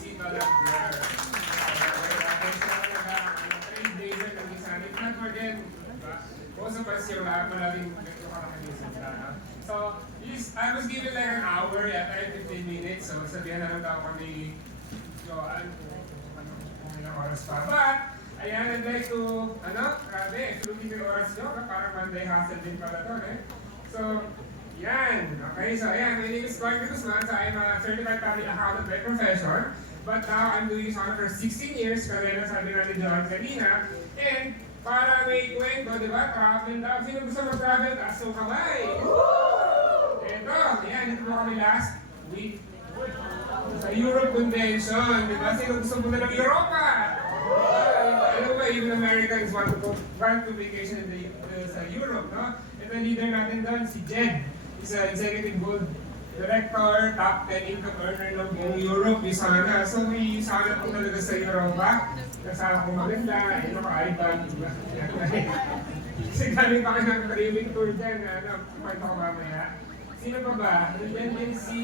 busy talaga. Tapos talaga, 3 days na nag-isang. If not forget, diba? Most of us here, wala natin nagkakalakanisip na. So, I was given like an hour, yata 15 minutes. So, sabihan na lang daw kami, Joan, kung ilang oras pa. But, ayan, I'd like to, grabe, sulit yung oras nyo, parang Monday hustle din pala to, eh. So, yan. Okay, so ayan, my name is Clark Guzman, so I'm a certified public accountant by profession. But now, I'm doing this for 16 years, kaya na sabi natin John kanina. And, para may kwento, di ba? Travel daw. Sino gusto mag-travel? Taas yung kamay. Ito, ayan, ito po kami last week. Sa Europe Convention, di ba? Sino gusto muna ng Europa? Ano ba, even Americans want to vacation sa Europe, no? Ito yung leader natin doon, si Jed. He's an executive board director, top 10 income earner ng buong Europe, may sana. So may sana po talaga sa Europa. Kasama ko maganda, ka-iPad, diba? Kasi galing pa kayo ng training tour dyan, kwento ko mamaya. Sino pa ba? Nandiyan din si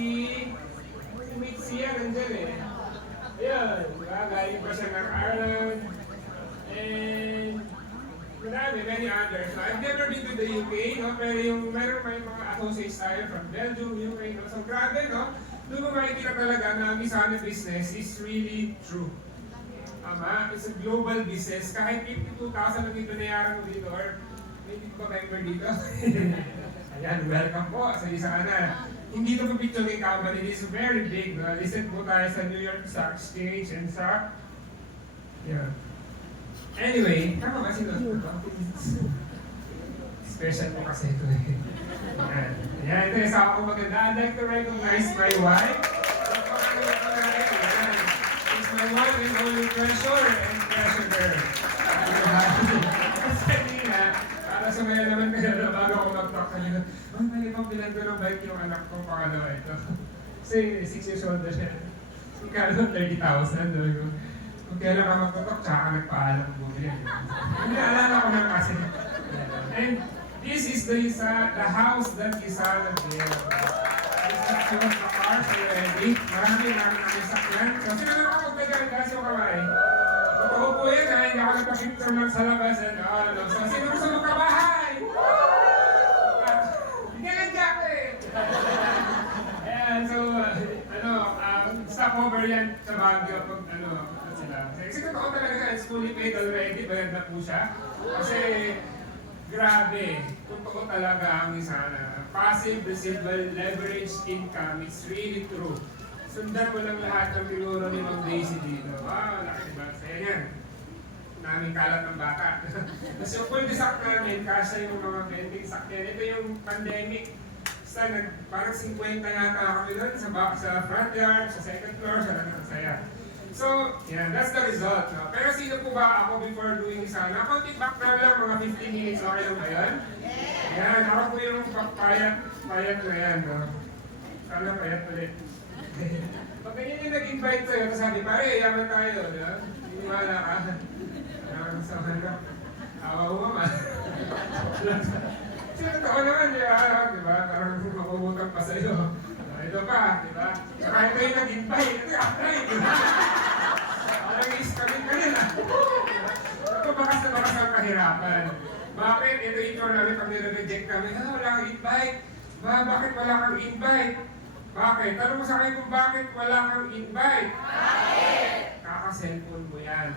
Mixia, nandiyan eh. Ayun, diba? Galing pa siya ng Ireland. And marami, many others. So, I've never been to the UK, no? Pero meron may mga associates tayo from Belgium, UK, no? So grabe, no? Doon mo makikita talaga na Misana business is really true. It's a global business. Kahit 52,000 ang binayaran mo dito or maybe ba member dito? Ayan, welcome po sa Misana. Hindi ito po picturing company, it is very big. No? Listed po tayo sa New York Stock Exchange and sa... Yeah. Anyway, tama ba sino? Special po kasi ito eh. Ayan, ito yung asawa ko maganda. I'd like to recognize my wife. It's my wife and only treasure and treasure girl. Kasi na, para sumaya naman kayo na bago ako mag-talk kanina. May pang bilang ko ng bike yung anak ko pangalawa ito. Kasi 6 years old na siya. Ikala 30,000. Kung kailan ka magtutok, tsaka nagpaalam bumili. Naalala ko na kasi. And this is the house that Isana built. It's actually the cars already. Marami nakisakyan. So, sino na nakapagtagal kasi yung kamay? Totoo po yan ha, hindi ako nagpa-picture lang sa labas. So, sino gusto magkabahay? Hindi lang jack eh. Ayan, so, stopover yan sa Baguio pag kasi totoo talaga, it's fully paid already, bayad na po siya. Kasi, grabe, totoo talaga ang Misana. Passive, residual, leverage income, it's really true. Sundan mo lang lahat ng tinuro ni Ma'am Daisy dito. Wow, laki ba? Saya yan. Naming kalat ng bata. Tapos yung full desak namin, kasya yung mga 20 sakyan. Ito yung pandemic. Parang 50 yata kami doon sa front yard, sa second floor, sa saya. So, yeah, that's the result. No? Pero sino po ba ako before doing Misana? Konting background lang, mga 15 minutes, okay lang ba yan? Yan, ako po yung payat na yan. No? Sana payat ulit. Pag ganyan yung nag-invite sa'yo, tapos sabi, pare, yaman tayo. Diba? Iniwala ka. Sa ano? Awa mo man. Kasi totoo naman, diba? Parang makubutang pa sa'yo. Ito pa, diba? Saka ito yung nag-invite. Ito yung apply, diba? Parang kami kanila. Ito bakas na bakas ang kahirapan. Bakit? Ito yung tour namin pag nire-reject kami. Wala kang invite. Bakit wala kang invite? Bakit? Tanong mo sa akin kung bakit wala kang invite. Bakit? Kaka-cellphone mo yan.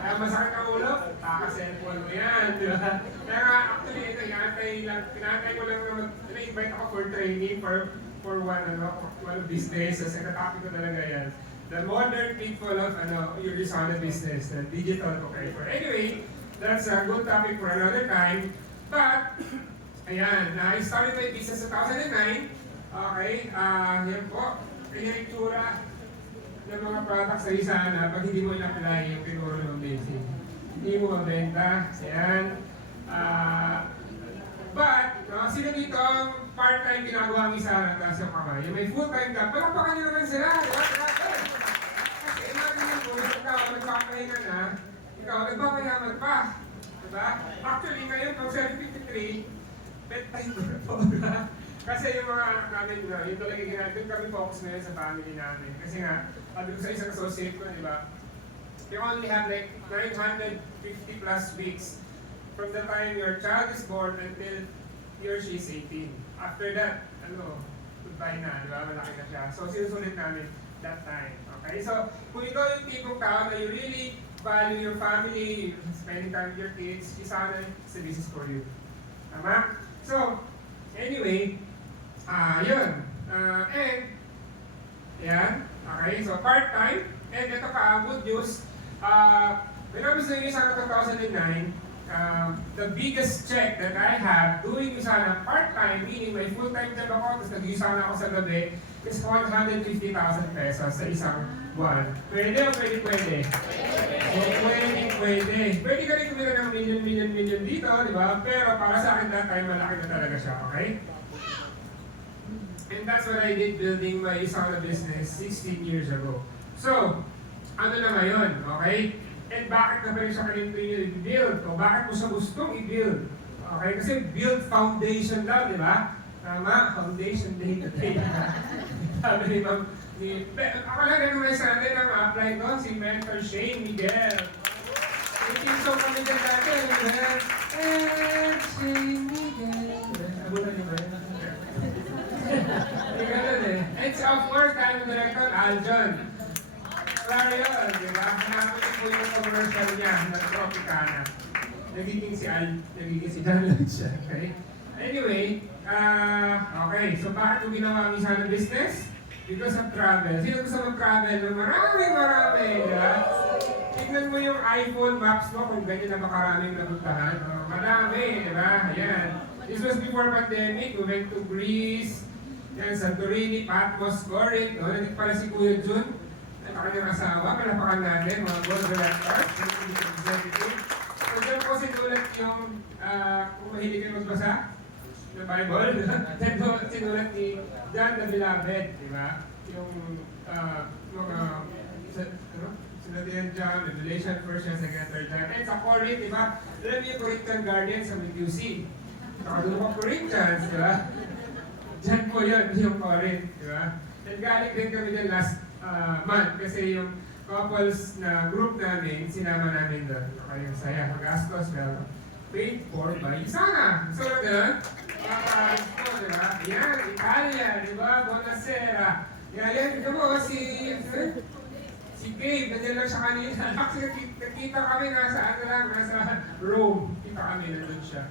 Kaya masakit ang ulo? Kaka-cellphone mo yan. Diba? Kaya nga, actually, ito yung tinatay ko lang na na-invite ako for training for one of these days. Kasi natapit ko talaga yan. The modern pitfall of your Misana business, the digital operator. Anyway, that's a good topic for another time. But, ayan, I started my business 2009. Okay, yan po. Kaya yung itsura ng mga products sa Misana pag hindi mo in-apply yung pinuro ng basic. Hindi mo mabenta. Ayan. But, sino dito ang part-time ginagawa ng Misana tapos yung kamay? Yung may full-time ka, palapakan nyo naman sila. Diba? Kasi imagine mo, ikaw nagpapahinga na, ikaw nagpapayaman pa. Diba? Actually, ngayon, pag 7:53, bedtime ko na po. Kasi yung mga anak namin, yun talaga ginagawa, kami focus ngayon sa family namin. Kasi nga, sabi ko sa isang associate ko, di ba? You only have like 950 plus weeks from the time your child is born until he or she is 18. After that, goodbye na, di ba? Malaki na siya. So, sinusulit namin that time. Okay? So, kung ikaw yung tipong tao na you really value your family, spending time with your kids, isa na sa business for you. Tama? So, anyway, yun. And, yan. Okay, so part-time. And ito pa, good news. When I was doing Usana 2009, the biggest check that I have doing Usana part-time, meaning may full-time job ako, tapos nag-Usana ako sa gabi, is 150,000 pesos sa isang buwan. Pwede o pwede? So, pwede. Pwede ka rin kumita ng million dito, di ba? Pero para sa akin that time, malaki na talaga siya, okay? And that's what I did building my Usana business 16 years ago. So, ano na ngayon, okay? And bakit na ba rin siya kaninto i-build? O bakit mo siya gustong i-build? Okay, kasi build foundation daw, di ba? Tama, foundation day to day. Sabi ni Ma'am, ako lang rin naman sa atin ang apply ko, si Mentor Shane Miguel. Itinso kami dyan dati, Miguel. Shane Miguel. Abutan niyo ba yun? Hindi ganun eh. And of course, tayo director, Aljon. Claro yun, di ba? Hanapin ko po yung commercial niya na Tropicana. Nagiging si John lang siya, okay? Anyway, okay, so bakit ko ginawa ang isa na business? Because of travel. Sino gusto mag-travel? Marami, di ba? Tignan mo yung iPhone maps mo kung ganyan na makaraming napuntahan. Marami, di ba? Ayan. This was before pandemic. We went to Greece, yan, Santorini, Patmos, Corinth. Nandito pala si Kuya Jun. At kanyang asawa, palapakan natin, mga board directors, executive. So dyan po sinulat yung, kung mahilig kayo magbasa, the Bible, dyan po sinulat ni John the Beloved, di ba? Yung mga, sinulat yan John, Revelation, 1st and 2nd, 3rd John. And sa Corinth, di ba? Alam niyo yung Corinthian Garden sa McQC. Saka doon po Corinthians, di ba? Dyan po yun, yung Corinth, di ba? And galing din kami dyan last month kasi yung couples na group namin, sinama namin doon. Okay, saya. Magastos, well, paid for by Usana. So, doon, paparis po, di ba? Yan, Italia, di ba? Buonasera. Yan, ito mo, si Gabe, nandiyan lang siya kanina. Actually, nakita kami nasa Rome. Kita kami, nandun siya.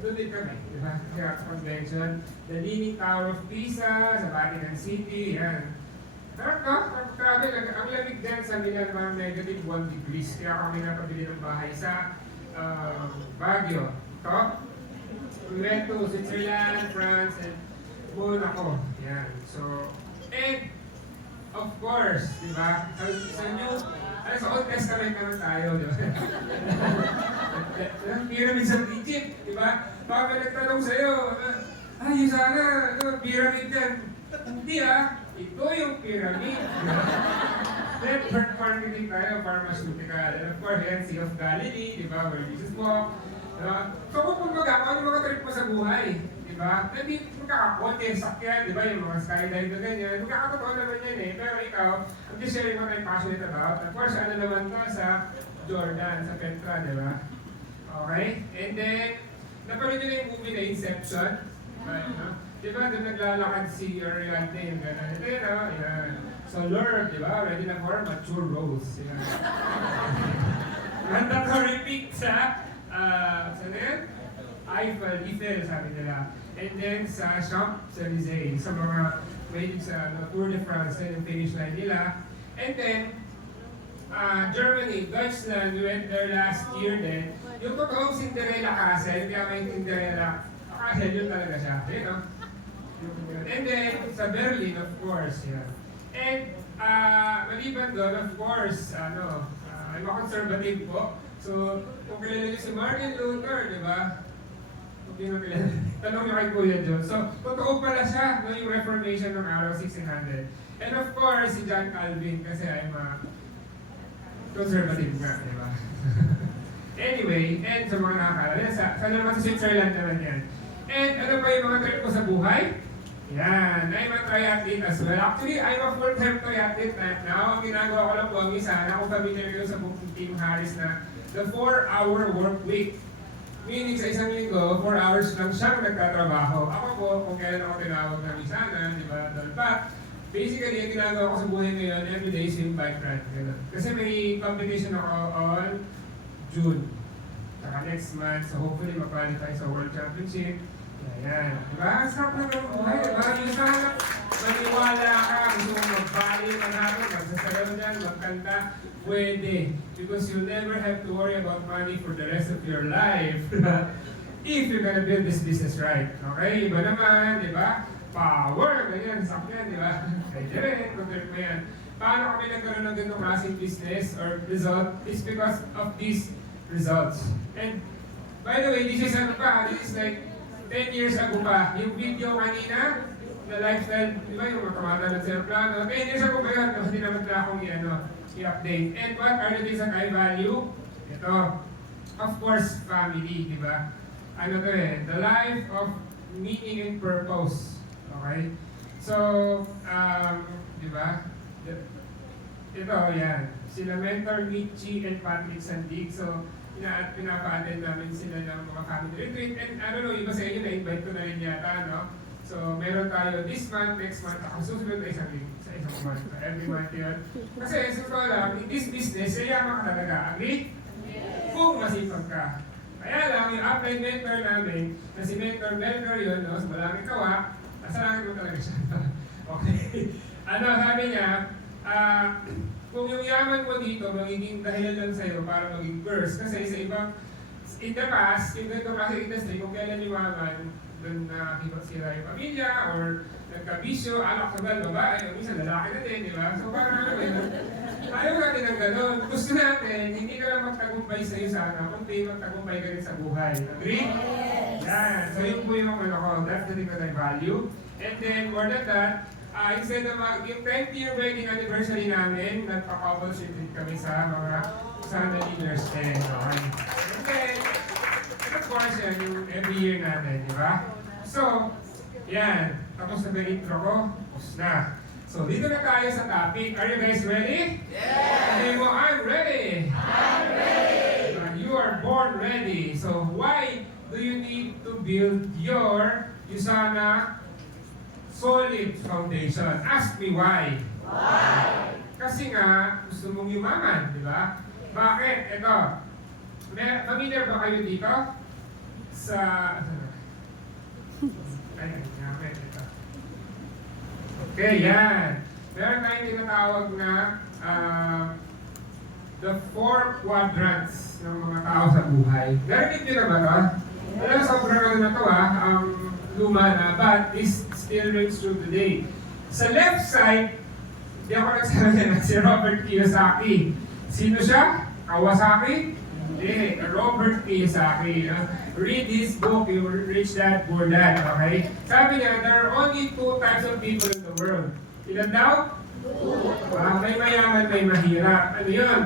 Doon din kami, di ba? Kaya convention, the Leaning Tower of Pisa, sa Vatican City, yan. Pero travel, ang lamig din sa Milan, mga negative 1 degrees. Kaya kami napabili ng bahay sa Baguio. Ito, we went to Switzerland, France, and Monaco. Yan. So, and of course, di ba? Sa Old Testament naman tayo, di ba? Pyramids of Egypt, di ba? Baka nagtanong sa'yo, Usana, pyramid yan. Hindi ito yung pyramid. Network marketing tayo, pharmaceutical. And of course, yan, Sea of Galilee, di ba? Where Jesus walked. So kung kumbaga, kung ano mga trip mo sa buhay, di ba? Hindi magkakakote, sakyan, di ba? Yung mga skydive na ganyan. Magkakatotoo naman yan eh. Pero ikaw, I'm just sharing what I'm passionate about. Of course, ano naman to sa Jordan, sa Petra, di ba? Okay? And then, napanood nyo na yung movie na Inception. Di ba, doon naglalakad si Ariante, yung gano'n. Pero, yan. So, Lord, di ba, ready na for mature roles. Yan. Mandatory pick sa, saan yan? Eiffel, sabi nila. And then, sa Champs-Élysées, sa mga mahilig sa Tour de France, yung finish line nila. And then, Germany, Deutschland, we went there last year din. Yung totoong Cinderella Castle, kaya may Cinderella Castle, yun talaga siya. You know? And then, sa Berlin, of course, yeah. And, maliban doon, of course, I'm a conservative po. So, kung kilala niyo si Martin Luther, di ba? Kung di mo kilala, tanong niyo kay Kuya John. So, totoo pala siya, no, yung Reformation ng araw 1600. And of course, si John Calvin, kasi I'm a conservative nga, di ba? Anyway, and sa mga nakakala, sa naman sa Switzerland naman yan. And ano pa yung mga trip ko sa buhay? Yan, I'm a triathlete as well. Actually, I'm a full-time triathlete right now. Ang ginagawa ko lang po, ang isa, na kung familiar kayo sa booking Team Harris na the 4-hour work week. Meaning sa isang linggo, 4 hours lang siyang nagtatrabaho. Ako po, kung kailan ako tinawag na misana, di ba, dalpat. Basically, ang ginagawa ko sa buhay ngayon, everyday swim, bike ride. Ganun. Kasi may competition ako on June. Saka next month, so hopefully ma-qualify sa World Championship. Ayan. Diba? Ang sarap lang ng buhay, diba? Yung sana, maniwala ka, gusto mo mag-bali, manalo, magsasayaw dyan, magkanta, pwede. Because you'll never have to worry about money for the rest of your life. If you're gonna build this business right. Okay? Iba naman, diba? Power! Ganyan, sakyan, diba? Kaya direct, convert mo yan. Paano kami nagkaroon ng ganitong klaseng business or result? It's because of these results. And, by the way, this is ano pa, this is like 10 years ago pa. Yung video kanina, na lifestyle, di ba yung makamata ng aeroplano, 10 years ago ba yun? Hindi naman na akong i-update. And what are the things that I value? Ito, of course, family, di ba? Ano to the life of meaning and purpose. Okay? So, di ba? Ito, yan. Sila mentor Michi and Patrick Sandig. So, pinapa-attend namin sila ng mga family retreat. And I don't know, iba sa inyo, na-invite ko na rin yata, no? So, meron tayo this month, next month, ako susunod na isang month. Every month yun. Kasi, sa totoo lang, in this business, yayaman ka talaga. Agree? Yes. Kung masipag ka. Kaya lang, yung upline mentor namin, na si Mentor Melker yun, no? So, malaming kawa, nasa langit mo talaga siya. Okay. Ano, sabi niya, kung yung yaman mo dito, magiging dahilan lang sa'yo para maging curse. Kasi sa ibang, in the past, yung ganito kasi industry, kung kailan yumaman, doon nakikipag-sira yung pamilya, or nagkabisyo, anak sa babae, o minsan lalaki na din, di ba? So parang ano yun, ayaw natin ng gano'n. Gusto natin, hindi ka lang magtagumpay sa'yo sana, kundi magtagumpay ka rin sa buhay. Agree? Yes! Yan. So yun po yung ano ko, that's the thing that I value. And then, more than that, instead na yung 10th-year wedding anniversary namin, nagpa-couple retreat kami sa mga sana leaders din. Okay? And then, and of course, yan yung every year natin, di ba? So, yan. Tapos na ba yung intro ko? Tapos na. So, dito na tayo sa topic. Are you guys ready? Yes! Sabi mo, I'm ready! I'm ready! You are born ready. So, why do you need to build your Usana solid foundation? Ask me why. Why? Kasi nga, gusto mong yumaman, di ba? Bakit? Ito. Familiar ba kayo dito? Sa... Ay, namin. Ito. Okay, yan. Meron tayong tinatawag na the 4 quadrants ng mga tao sa buhay. Narinig nyo na ba ito? Alam, sobrang ano na ito luma na, but this still rings true today. Sa left side, hindi ako nagsabi na si Robert Kiyosaki. Sino siya? Kawasaki? Hindi, Robert Kiyosaki. Read his book, you will Rich Dad, Poor Dad, okay? Sabi niya, there are only 2 types of people in the world. Ilan daw? May mayaman, may mahirap. Ano yun?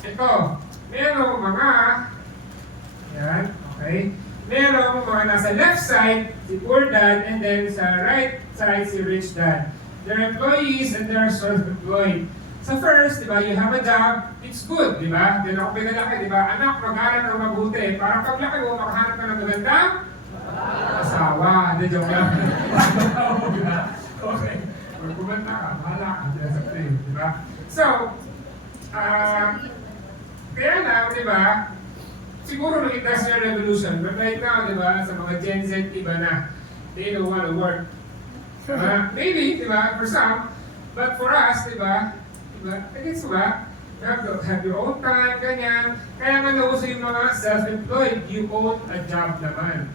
Ito, merong mga, yan, okay? Merong mga nasa left side, si Poor Dad, and then sa right side, si Rich Dad. They're employees and they're self-employed. Sa first, di ba, you have a job, it's good, di ba? Then ako pinalaki, di ba? Anak, mag-aral ka mabuti. Para paglaki mo, makahanap ka ng magandang asawa. Hindi, joke lang. Okay. Pag kumanta ka, bahala ka. Di ba? So, kaya lang, di ba? Siguro nung Industrial Revolution, but right now, di ba, sa mga Gen Z, iba na. They don't want to work. Maybe, di ba, for some, but for us, di ba, I guess ba, you have to have your own time, ganyan. Kaya nga nauso yung mga self-employed, you own a job naman.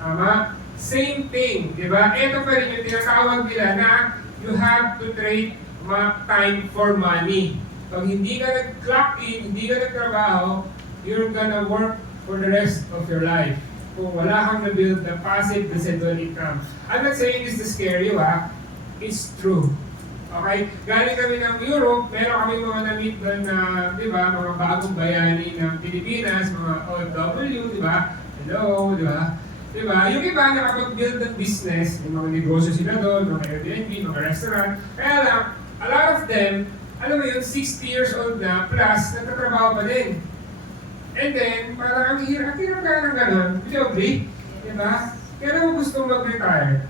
Tama? Same thing, di ba? Ito pa rin yung tinatawag nila na you have to trade time for money. Pag hindi ka nag-clock in, hindi ka nagtrabaho, you're gonna work for the rest of your life. Kung wala kang na-build na passive residual income. I'm not saying this to scare you, It's true. Okay? Galing kami ng Europe, meron kami mga na-meet doon na, di ba, mga bagong bayani ng Pilipinas, mga OFW, di ba? Hello, di ba? Diba? Yung iba nakapag-build ng business, may mga negosyo sila doon, mga Airbnb, mga restaurant. Kaya lang, a lot of them, alam mo yun, 60 years old na, plus, nagtatrabaho pa din. And then, parang ang hirap ka ng gano'n. Would you agree? Diba? Kaya mo gusto mag-retire?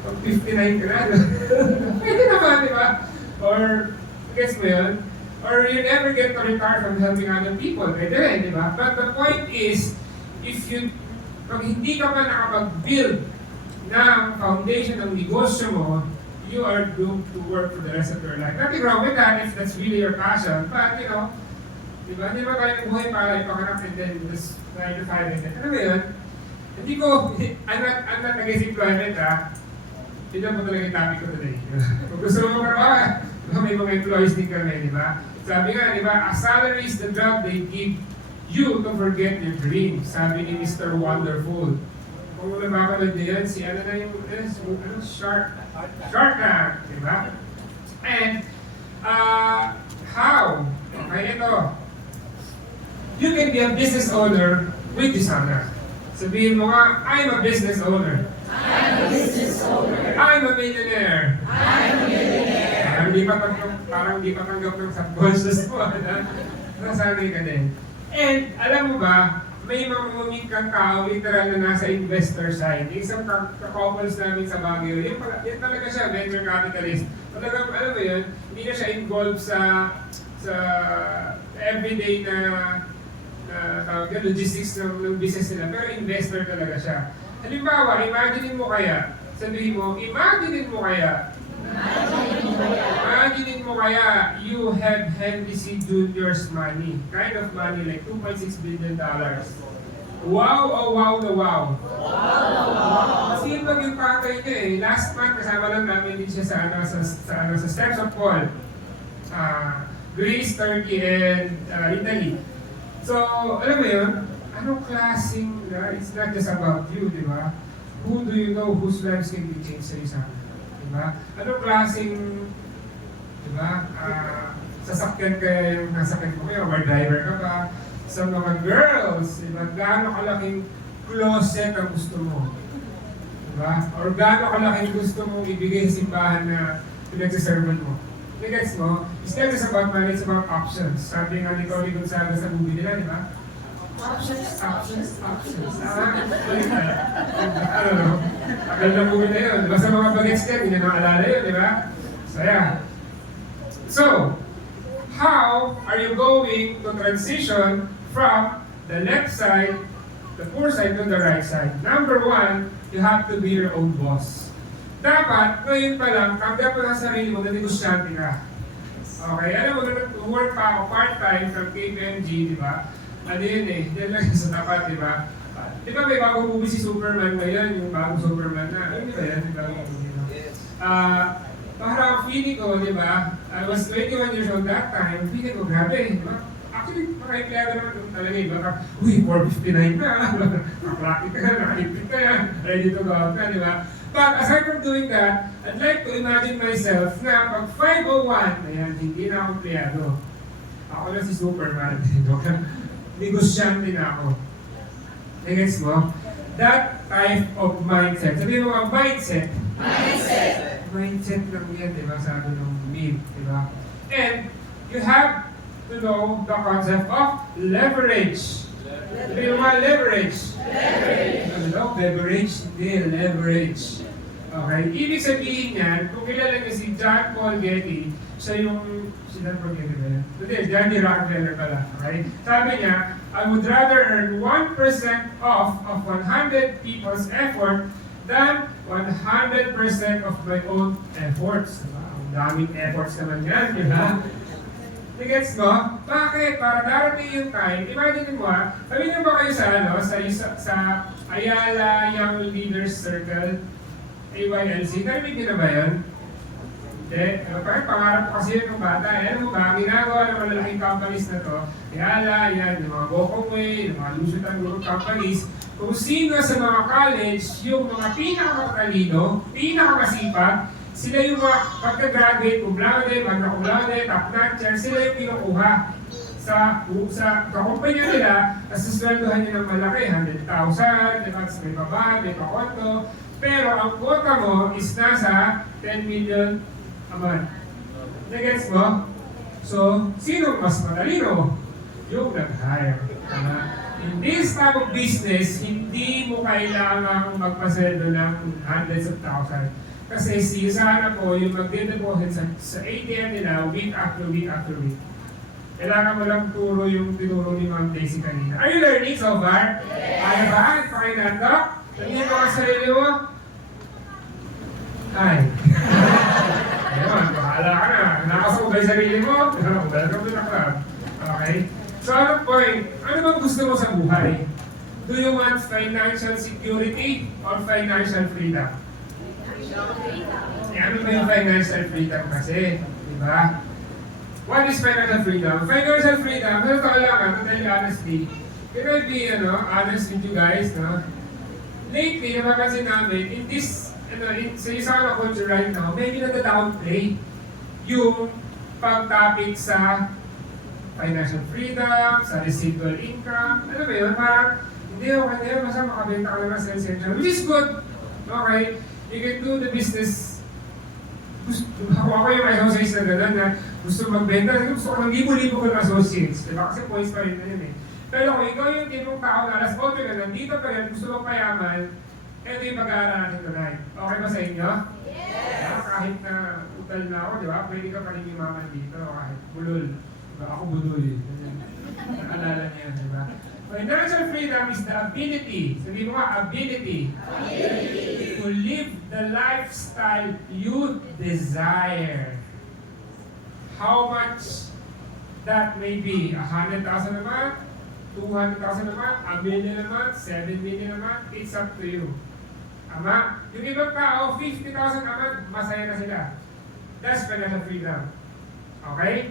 Pag 59 ka na, pwede naman, diba? Or, guess mo yun? Or you never get to retire from helping other people. Pwede rin, diba? But the point is, pag hindi ka pa nakapag-build ng foundation ng negosyo mo, you are doomed to work for the rest of your life. Nothing wrong with that if that's really your passion. But, you know, diba? Hindi ba tayo buhay para ipangarap and then just 9 to 5 and then, ano ba yun? Hindi ko, I'm not against employment, ha? Yun lang po talaga yung topic ko today. Kung gusto mo marawa, may mga employees din kami, di ba? Sabi nga, di ba, a salary is the job they give you to forget your dream. Sabi ni Mr. Wonderful. Kung napapanood niyo yan, si ano na yung, Shark Tank, di ba? And, how? Okay, ito. You can be a business owner with Disana. Sabihin mo nga, I'm a business owner. I'm a business owner. I'm a millionaire. I'm a millionaire. Parang hindi pa tanggap ng subconscious mo. Nasanay ka din. And alam mo ba, may mga umikang tao, literal na nasa investor side. Isang ka-couples namin sa Baguio, yan talaga siya, venture capitalist. Talagang, alam mo yun, hindi na siya involved sa everyday na logistics ng business nila, pero investor talaga siya. Halimbawa, imaginein mo kaya, sabihin mo, imaginein mo kaya, you have Henry C. Jr.'s money, kind of money like $2.6 billion. Wow, oh wow na wow. Kasi yun yung patay niya eh. Last month, kasama lang namin din siya sa Steps of Paul. Greece, Turkey, and Italy. So, alam mo yun, anong klaseng, it's not just about you, di ba? Who do you know whose lives can be changed sa isa? Di ba? Anong klaseng, di ba, sasakyan kaya yung nasakyan mo kayo, or driver ka ba? Sa mga girls, di ba, gaano kalaking closet ang gusto mo? Di ba? Or gaano kalaking gusto mong ibigay sa simbahan na pinagsaservan mo? Gets mo? It's not just about money, it's about options. Sabi nga ni Tony Gonzaga sa movie nila, di ba? Options. I don't know. Akal na movie na yun. Di ba sa mga bagets din, hindi na naalala yun, di ba? So, yeah. So, how are you going to transition from the left side, the poor side, to the right side? Number one, you have to be your own boss. Dapat, ngayon pa lang, kamda mo na sarili mo, nanegosyante ka. Okay, alam mo, work pa ako part-time from KPMG, di ba? Ano yun eh, yan lang sa tapat, di ba? Di ba may bagong movie si Superman ngayon, yung bagong Superman na, ano ba yan? Yung bagong movie na. Parang feeling ko, di ba? I was 21 years old that time, feeling ko, grabe, di ba? Actually, mga empleyado naman talaga eh, baka, uy, 459 na, nakaklakit ka na, nakalipit ka na, ready to go out ka, di ba? But aside from doing that, I'd like to imagine myself na pag 5:01, ayan, hindi na ako empleyado. Ako na si Superman, negosyante na ako. Gets mo? That type of mindset. Sabihin mo ang mindset. Mindset lang yan, di ba? Sabi ng meme, di ba? And you have to know the concept of leverage. Sabihin mo leverage. Ano? Beverage? Hindi, leverage. Okay? Ibig sabihin yan, kung kilala niyo si John Paul Getty, siya yung, si John Paul Getty ba yan? Hindi, Johnny Rockefeller pala. Okay? Sabi niya, I would rather earn 1% off of 100 people's effort than 100% of my own efforts. Ang daming efforts naman yan, di ba? Gets mo? Bakit? Para darating yung time, imagine mo sabi niyo ba kayo sa Ayala Young Leaders Circle, AYLC, narinig niyo na ba yun? Hindi. Bakit pangarap ko kasi yun ng bata? Alam mo ba, ginagawa ng malalaking companies na to, Ayala, yan, yung mga Gokongway, yung mga Lusutan Group companies, kung sino sa mga college, yung mga pinakamatalino, pinakamasipag, sila yung mga pagka-graduate, cum laude, magna cum laude, top notcher, sila yung pinukuha. sa kumpanya nila, nasusweldohan niyo ng malaki, 100,000, di ba? Tapos may baba, may pakonto. Pero ang quota mo is nasa 10 million a month. Nagets mo? So, sino mas matalino? Yung nag-hire. Tama? In this type of business, hindi mo kailangang magpasweldo ng hundreds of thousands. Kasi sana po yung magde-deposit sa ATM nila week after week after week. Kailangan mo lang turo yung tinuro ni Ma'am Daisy kanina. Are you learning so far? Yes! Kaya ba? Pakinandok? Tingin mo ang sarili mo? Ay. Ayun, bahala ka na. Nakasubay sarili mo? Welcome to the club. Okay? So ano point? Ano bang gusto mo sa buhay? Do you want financial security or financial freedom? Ano ba yung financial freedom kasi? Diba? What is financial freedom? Financial freedom, pero totoo lang, to tell you honestly, can I be honest with you guys, no? Lately, napapansin namin, in this, sa isang culture right now, medyo nata-downplay yung pag-topic sa financial freedom, sa residual income, alam mo yun, parang, hindi okay na yun, basta makabenta ka lang sa essential, which is good, okay? You can do the business. Ako yung associates na gano'n na gusto magbenta, gusto ko ng libo-libo ko ng associates, diba? Kasi points pa rin na yun eh. Pero kung ikaw yung tipong tao na alas 8 ka nandito pa rin, gusto mong payaman, ito yung pag-aaral natin tonight. Okay ba sa inyo? Yes! Kahit na utal na ako, di ba? Pwede ka pa rin yumaman dito, kahit bulol. Diba? Ako bulol eh. Naalala niyo yun, di ba? Financial freedom is the ability, sabi mo nga, ability to live the lifestyle you desire. How much that may be? 100,000 a month, 200,000 a month, a million a month, 7 million a month, it's up to you. Ama, yung ibang tao, 50,000 a month, masaya na sila. That's financial freedom. Okay?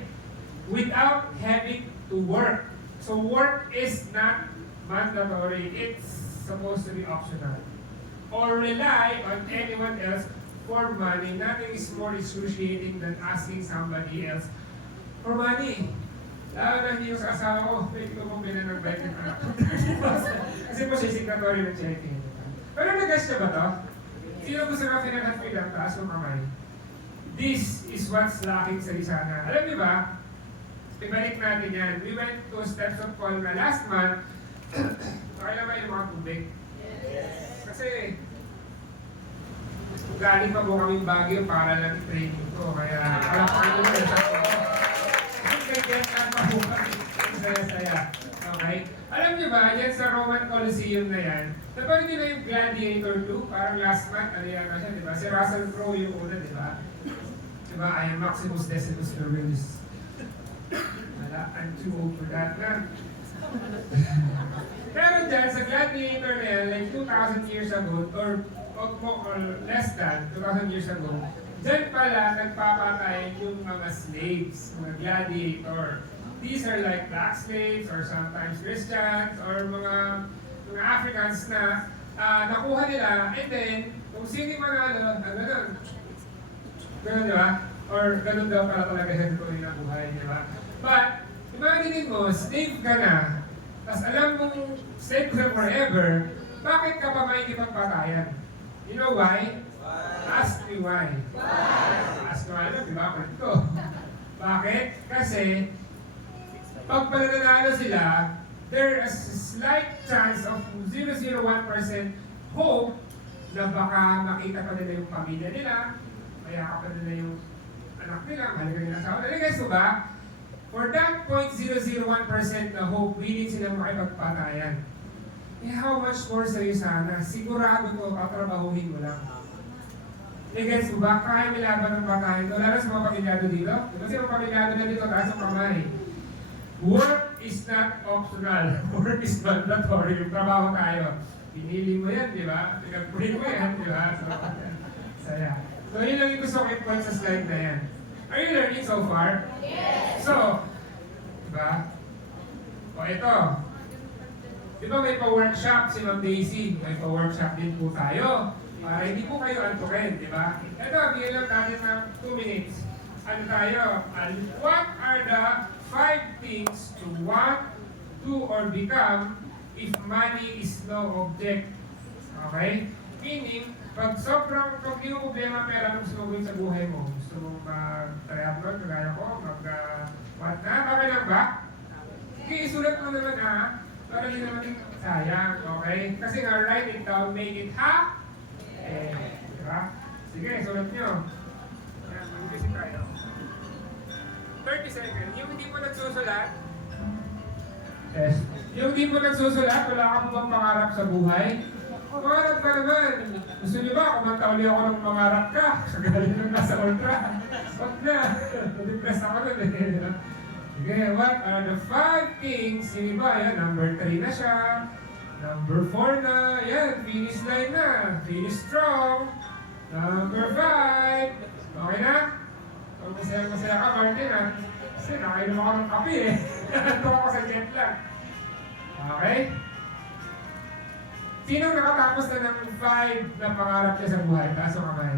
Without having to work. So work is not mandatory, it's supposed to be optional. Or rely on anyone else for money. Nothing is more excruciating than asking somebody else for money. Lalo na hindi yung sa asawa ko, pwede ko mong bilan ng bike ng anak ko. Kasi po siya signatory ng checking. Pero nag-guess niya ba to? Sino gusto na financial freedom? Taas ng kamay. This is what's lacking sa Lisana. Alam niyo ba, ibalik natin yan. We went to Steps of Call na last month. Kailan ba yung mga tubig? Yes. Kasi, galing pa po kaming Baguio para lang i-training ko. Kaya, wala pa kayo ng sa ko. Ganyan pa po kami. Saya-saya. Okay? Alam niyo ba, yan sa Roman Coliseum na yan, napanood niyo na yung Gladiator 2? Parang last month, ano yan na siya, di ba? Si Russell Crowe yung una, di ba? Di ba? I am Maximus Decimus Firminius. I'm too old for that na. Pero dyan, sa Gladiator na yan, like 2,000 years ago, or less than 2,000 years ago, dyan pala nagpapatay yung mga slaves, mga gladiator. These are like black slaves, or sometimes Christians, or mga Africans na nakuha nila, and then, kung sino yung manalo, ganun. Ganun, di ba? Or ganun daw para talaga yung tuloy na buhay, di ba? But, imagine mo, slave ka na, tapos alam mong slave ka forever, bakit ka pa makikipagpatayan? You know why? Ask me why. Ask me why, di ba? Bakit ko? Bakit? Kasi, pag pananalo sila, there is a slight chance of 0.01% hope na baka makita pa nila yung pamilya nila, kaya ka pa nila yung anak nila, mahalaga nila sa nila. Guys, ba? For that 0.001% na hope, willing silang makipagpatayan. Eh, how much more sa'yo sana? Sigurado ko, katrabahuhin mo lang. Eh, guys, ba? Kaya may laban ng batayan. Wala na sa mga pamilyado dito. Kasi mga pamilyado na dito, taas ang kamay. Work is not optional. Work is mandatory. Yung trabaho tayo. Pinili mo yan, di ba? Pinag-pray mo yan, di ba? So, saya. So, yun lang yung gusto ko i-point sa slide na yan. Are you learning so far? Yes! So, diba? O ito. Diba may pa-workshop si Ma'am Daisy? May pa-workshop din po tayo. Para hindi po kayo antukin, diba? Ito, bigyan lang natin ng 2 minutes. Ano tayo? What are the 5 things to want, do, or become if money is no object. Okay? Meaning, pag di mo problema pera kung gusto mo gawin sa buhay mo, gusto mong mag-triathlon, kagaya ko, what na, okay lang ba? Okay, isulat mo naman para hindi naman sayang, okay? Kasi nga, write it down, make it diba? Sige, sulat nyo. Yan, mag-busy tayo. 30 seconds. Yung hindi mo nagsusulat, yung hindi mo nagsusulat, wala ka pa bang pangarap sa buhay? Pangarap ka naman. Gusto niyo ba, kumanta uli ako ng pangarap ka? Galing nung nasa ultra. Wag na. Na-depress ako nun eh. Sige, what are the 5 things? Sino ba? Yan, number 3 na siya. Number 4 na. Yan, finish line na. Finish strong. Number 5. Okay na? So, masaya ka, Martin ha? Kasi nakainom ako ng kape eh. Ito ako sa jet lag. Okay? Sino nakatapos na ng 5 na pangarap niya sa buhay? Taas ang kamay.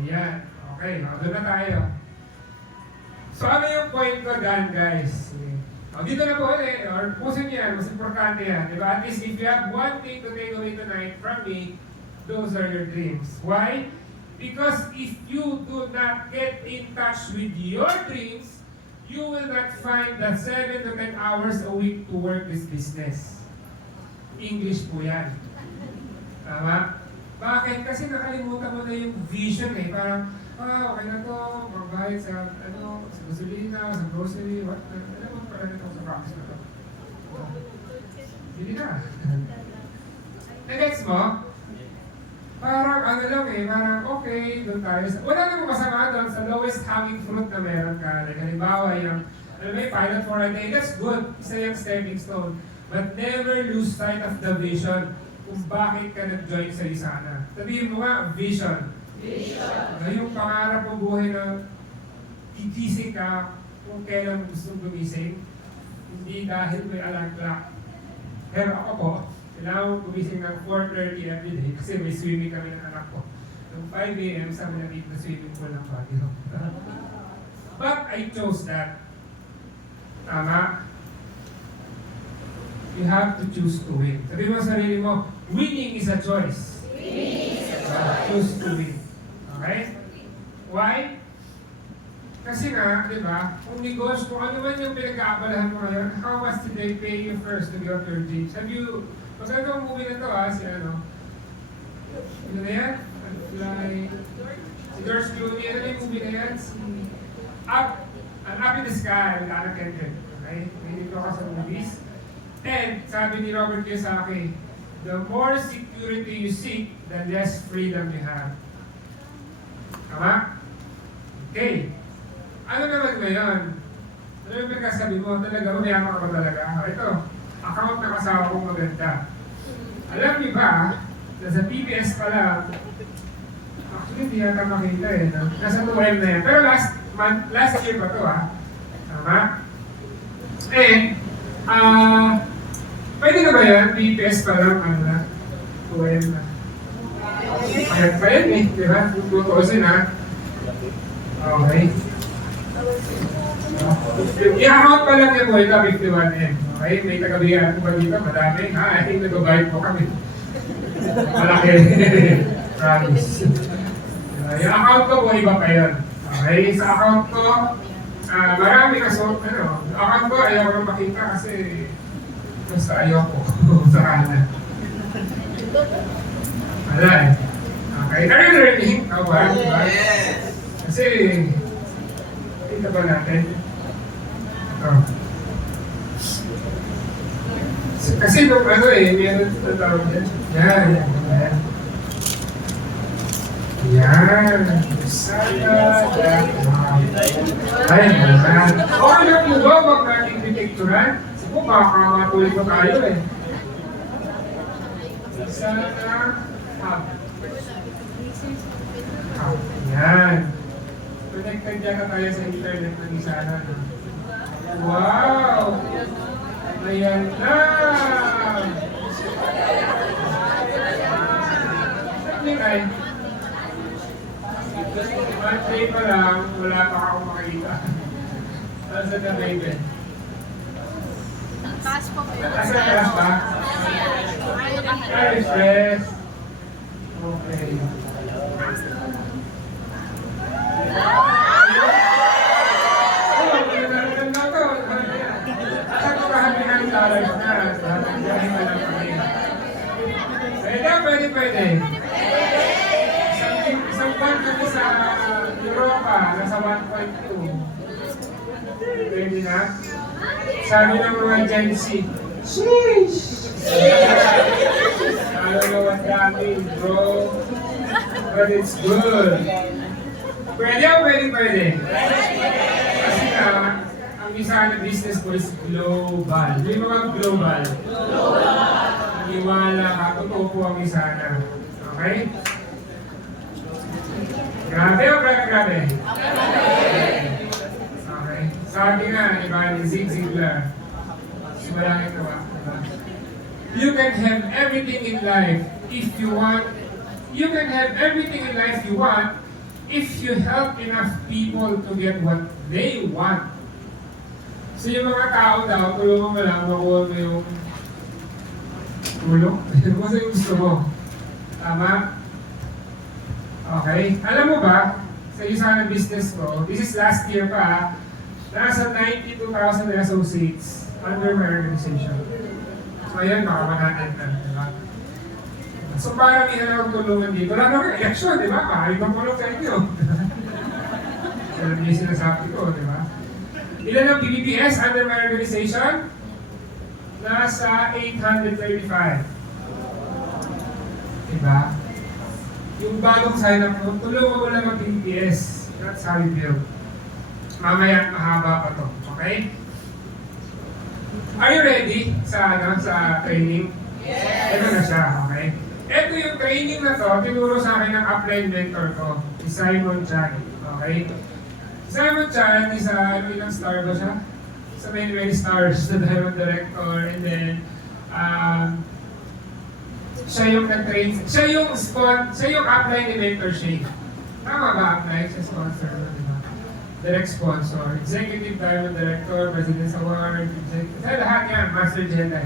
Ayan. Okay, doon na tayo. So ano yung point ko dyan, guys? Dito na po ulit, or pusin yan, mas importante yan. Diba? At least if you have one thing to take away tonight from me, those are your dreams. Why? Because if you do not get in touch with your dreams, you will not find the 7 to 10 hours a week to work this business. English po yan. Tama? Bakit? Kasi nakalimutan mo na yung vision eh. Parang, okay na to, magbayad sa, sa gasolina, sa grocery, what? Alam mo pala nito sa box na to. Hindi na. Next mo, parang lang eh, parang okay, doon tayo sa, wala namang masama doon sa lowest hanging fruit na meron ka. Like, halimbawa yung, may pilot for a day, that's good. Isa yung stepping stone. But never lose sight of the vision kung bakit ka nag-join sa Isana. Sabihin mo nga, vision. Vision. Yung pangarap mo buhay na gigising ka kung kailan gusto gumising. Hindi dahil may alarm clock. Pero ako po, kailangan gumising ng 4:30 every day kasi may swimming kami ng anak ko. Nung 5 a.m. sa malapit na swimming pool ng Baguio. But I chose that. Tama? You have to choose to win. Sabi mo sa sarili mo, winning is a choice. Winning is a choice. Choose to win. Okay? Why? Kasi nga, di ba, kung negosyo, kung ano man yung pinag-aabalahan mo ngayon, how much did they pay you first to get up your dreams? Have you, maganda ang movie na to si ano na yan? Si George Clooney, ano na yung movie na yan? Up in the Sky with Anna Kendrick. Okay? May dito ka sa movies. And sabi ni Robert Kiyosaki, the more security you seek, the less freedom you have. Tama? Okay. Ano naman ngayon? Ano yung pagkasabi mo? Talaga, umiyaman ka ba talaga? Ito, account ng asawa kong maganda. Alam niyo ba, na sa PBS pa lang, actually hindi yata makita eh. No? Nasa 2M na yan. Pero last year pa to Tama? Pwede na ba yan? PBS pa lang, 2M na. Kaya pa yan eh, di ba? Tutuusin Okay. I-account pa lang yung Vuelta 51M. Okay? May tagabihan ko ba dito? Madami. I think nag-bayad po kami. Malaki. Promise. Yung account ko po, iba pa yun. Okay? Sa account ko, marami kaso, account ko ayaw ko makita kasi basta ayaw ko sa kanan. Wala eh. Okay? Are you learning? Yes! Kasi, kita ba natin? Kasi nung meron na tawag yan. Yan. Sana ay, naman. Okay na po ba wag natin pinicturan? Sige po, baka matuloy pa tayo eh. Sana yan. Connected yata tayo sa internet ng Isana. Wow! Ayan na! Ay, Monday pa lang, wala pa akong makita. Nasa the Raven. Taas po po. Asa taas ba? Refresh. Okay. Pwede. Isang buwan kami sa Europa, nasa 1.2. Pwede na? Sabi ng mga Gen Z, sheesh! I don't know what that means, bro. But it's good. Pwede o pwede? Kasi ang isa na business ko is global. May mga global. Iwala ka, totoo po ang isa na. Okay? Grabe o grabe? Okay. Sabi nga, iba ni Zig Ziglar. Simulan ito ba? You can have everything in life if you want. You can have everything in life you want if you help enough people to get what they want. So yung mga tao daw, tulungan mo lang, makuha mo yung tulong. Kung ano yung gusto mo. Tama? Okay. Alam mo ba, sa isa na business ko, this is last year pa, nasa 92,000 associates under my organization. So ayan, baka 100 na, di ba? So parang inalaw tulungan dito. Wala naman election, di ba? Maaaring magpulong sa inyo. Alam niyo yung sinasabi ko, di ba? Ilan ang BBPS under my organization? Nasa 835. Diba? Yung bagong sign up mo, tulungan mo lang ang BBPS. That's how we build. Mamaya, mahaba pa to. Okay? Are you ready sa training? Yes! Ito na siya, okay? Ito yung training na to, tinuro sa akin ng upline mentor ko, si Simon Chan. Okay? Simon Chan, ilang star ba siya? So many stars, the Diamond Director, and then siya yung nag-train, siya yung upline ni Mentor Shane. Tama ba upline? Siya sponsor, di ba? Direct sponsor, Executive Diamond Director, President's Award, sa lahat yan, Master Jedi.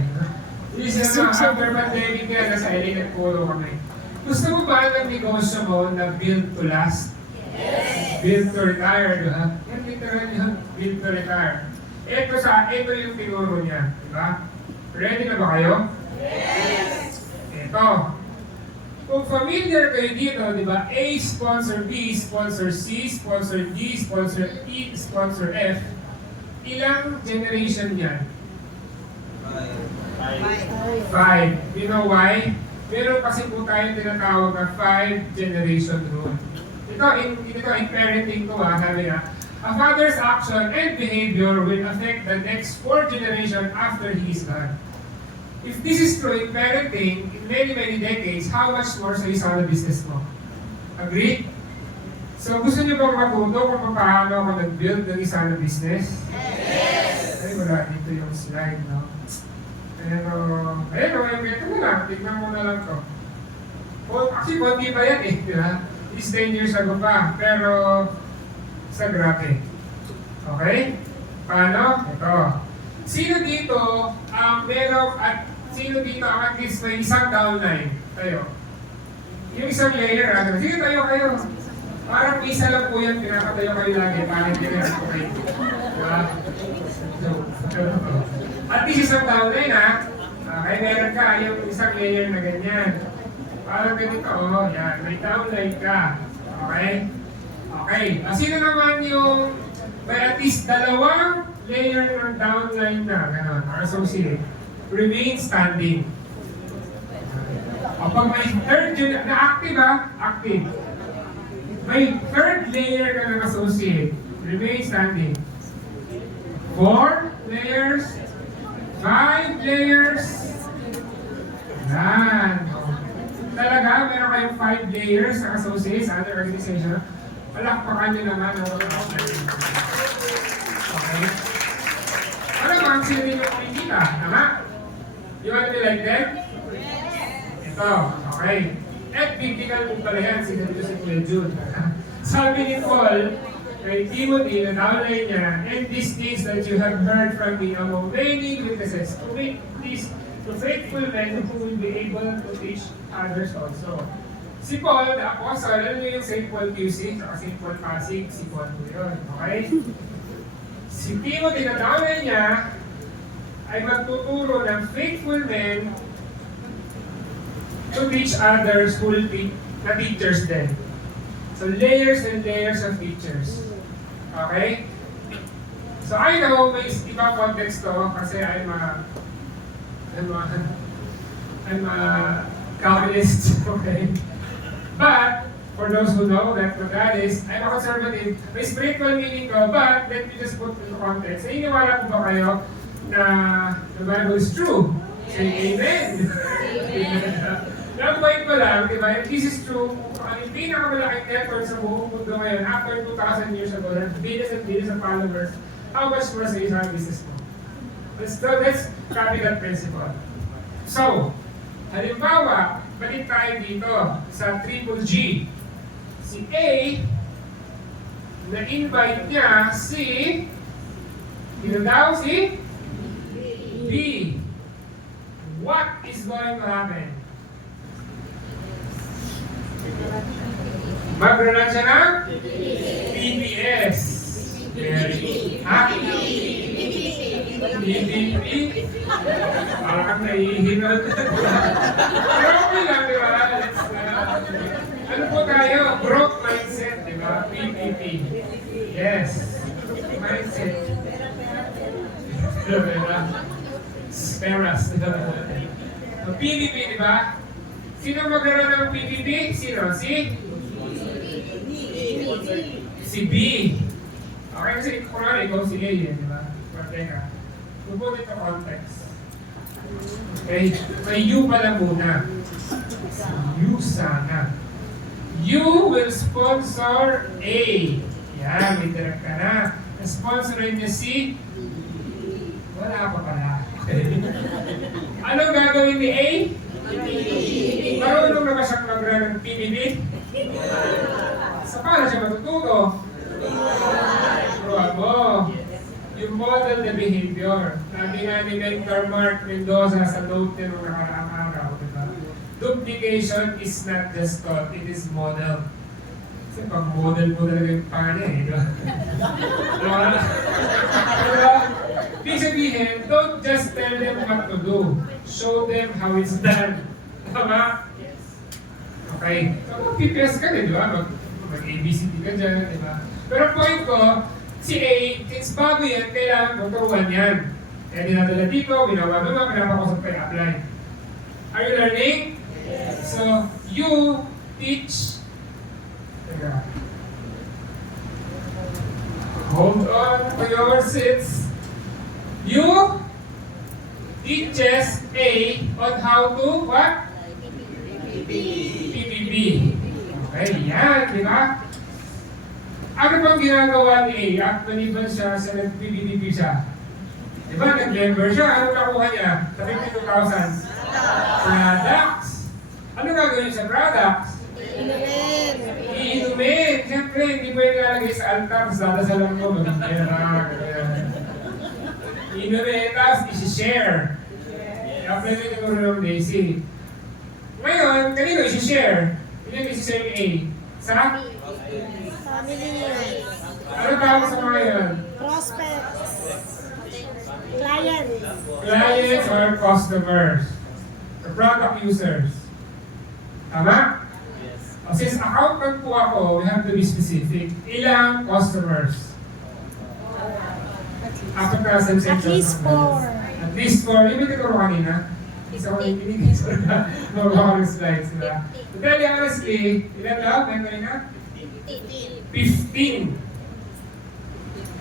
Hindi siya after pandemic yan, nasa LA nagpuro kami. Gusto mo ba ng negosyo mo na build to last? Yes! Build to retire, di ba? Yan literal yun, build to retire. Ito yung tinuro niya, di ba? Ready na ba kayo? Yes! Ito. Kung familiar kayo dito, di ba? A sponsor B, sponsor C, sponsor D, sponsor E, sponsor F. Ilang generation yan? 5. You know why? Meron kasi po tayong tinatawag na 5 generation rule. Ito in parenting ko sabi nga, a father's action and behavior will affect the next 4 generations after he is gone. If this is true in parenting, in many decades, how much more sa isa na business mo? Agree? So gusto niyo bang matuto kung paano ako nag-build ng isa na business? Yes! Ay, wala dito yung slide, no? Pero, ito na lang, tignan mo na lang to. Actually, konti pa yan eh, di ba? It's 10 years ago pa, pero sa grabe. Okay? Paano? Ito. Sino dito ang sino dito ang at least may isang downline? Tayo. Yung isang layer, sige tayo kayo. Parang isa lang po yan, pinapatayo kayo lagi, parang tinirap ko kayo. Diba? At least isang downline okay, meron ka yung isang layer na ganyan. Parang ganito, yan, may downline ka. Okay? Okay, sino naman yung may at least dalawang layer ng downline na, gano'n, or associate, remain standing. Pag may third, na-active active. May third layer ka ng associate, remain standing. 4 layers, 5 layers, yan. Talaga, meron kayong 5 layers ng associates sa other organization. Palakpakan nyo naman ang okay? Ano ba ang sino yung kumikita? Tama? You want to be like them? Ito, okay. At bibigyan mo pala yan, sinabi ko si Kuya June. Sabi ni Paul, kay Timothy na downline niya, and these things that you have heard from me among many witnesses, to make these to faithful men who will be able to teach others also. Si Paul, the apostle, alam niyo yung St. Paul QC, saka St. Paul Pasig, si Paul po yun, okay? Si Timothy na downline niya, ay magtuturo ng faithful men to teach others who will be na teachers din. So layers and layers of teachers. Okay? So I know may ibang context to kasi I'm a Calvinist, okay? But for those who know that what that is, I'm a conservative. May spiritual meaning ko, but let me just put into context. Naniniwala po ba kayo na the Bible is true? Say amen! Yung point ko lang, di ba? If this is true, ang pinakamalaking effort sa buong mundo ngayon, after 2,000 years ago, na billions and billions of followers, how much more sa isang business mo? Let's copy that principle. So, halimbawa, balik tayo dito sa triple G. Si A, na-invite niya si, sino daw si? B. What is going to happen? Magkaroon siya ng PBS. Ha? PBB? Parang naihinod. Pero okay lang, di ba? Ano po tayo? Growth mindset, di ba? PPP. Yes. Mindset. Speras. PPP, di ba? Sino magkaroon ng PPP? Sino? Si B. Okay, kasi kurang ikaw si A yan, di ba? Pero teka, to put it to context. Okay, may U pala muna. U sana. You will sponsor A. Yan, may direct ka na. Sponsorin niya si... Wala pa pala. Anong gagawin ni A? Marunong na ba siyang mag-run ng PBB? Sa paano siya matututo? Turuan mo. You model the behavior. Sabi nga ni Mentor Mark Mendoza sa note niya nung nakaraang araw, diba? Duplication is not just taught, it is model. Kasi pag model mo talaga yung paano eh, diba? Diba? Ibig sabihin, don't just tell them what to do. Show them how it's done. Tama? Okay. So, mag-PPS ka din, di ba? Mag-ABCD ka dyan, di ba? Pero point ko, si A, since bago yan, kailangan mo turuan yan. Kaya dinadala dito, ginawa naman, pinapakusap kayo apply. Are you learning? Yes. So, you teach. Teka. Hold on to your seats. You teaches A on how to what? PPP. Okay, yan, di ba? Ano bang ginagawa ni A? At maliban siya sa nag-PPP siya. Di ba, nag-member siya. Ano nakuha niya? Sa 52,000? Products. Ano gagawin sa products? Iinumin. Siyempre, hindi pwede lalagay sa altar. Sa dadasalan mo, inumin, tapos isi-share. Apply na siguro ng Daisy. Ngayon, kanino isi-share? Yung isi-share ni A? Sa? Family. Ano tawag sa mga yun? Prospects. Clients. Clients or customers. Or product users. Tama? Yes. Since accountant po ako, we have to be specific. Ilang customers? After present At least 4. At least 4. Yung may tinuro kanina. Isa ko yung pinigil na mga slides, diba? To tell you honestly, ilan daw? May kanina? 15.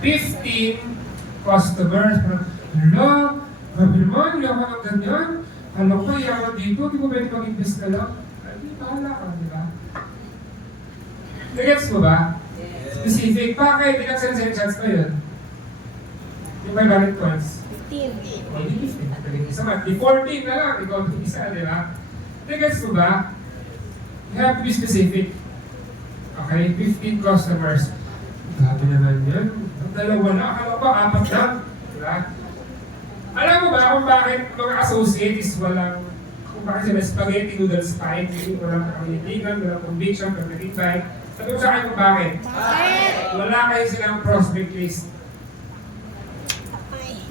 15 customers. Hello? Grabe naman, hindi ako ng ganyan. Alam ko, yaman dito, di mo pwede mag-invest ka lang? Ay, bahala ka, di ba? Nagets mo ba? Specific. Bakit? Ilang sensations pa yun? Yung may valid points? 15. O, di 15. Isa man, di 14 na lang. Ikaw ang isa, di ba? Nagets mo ba? You have to be specific. Okay, 15 customers. Grabe naman yun. Ang dalawa na, akala ko apat lang. Diba? Alam mo ba kung bakit mga associates walang, kung bakit sila spaghetti noodles pie, walang kalindigan, walang conviction, walang invite. Sabi ko sa akin kung bakit. Bakit? Wala kayo silang prospect list.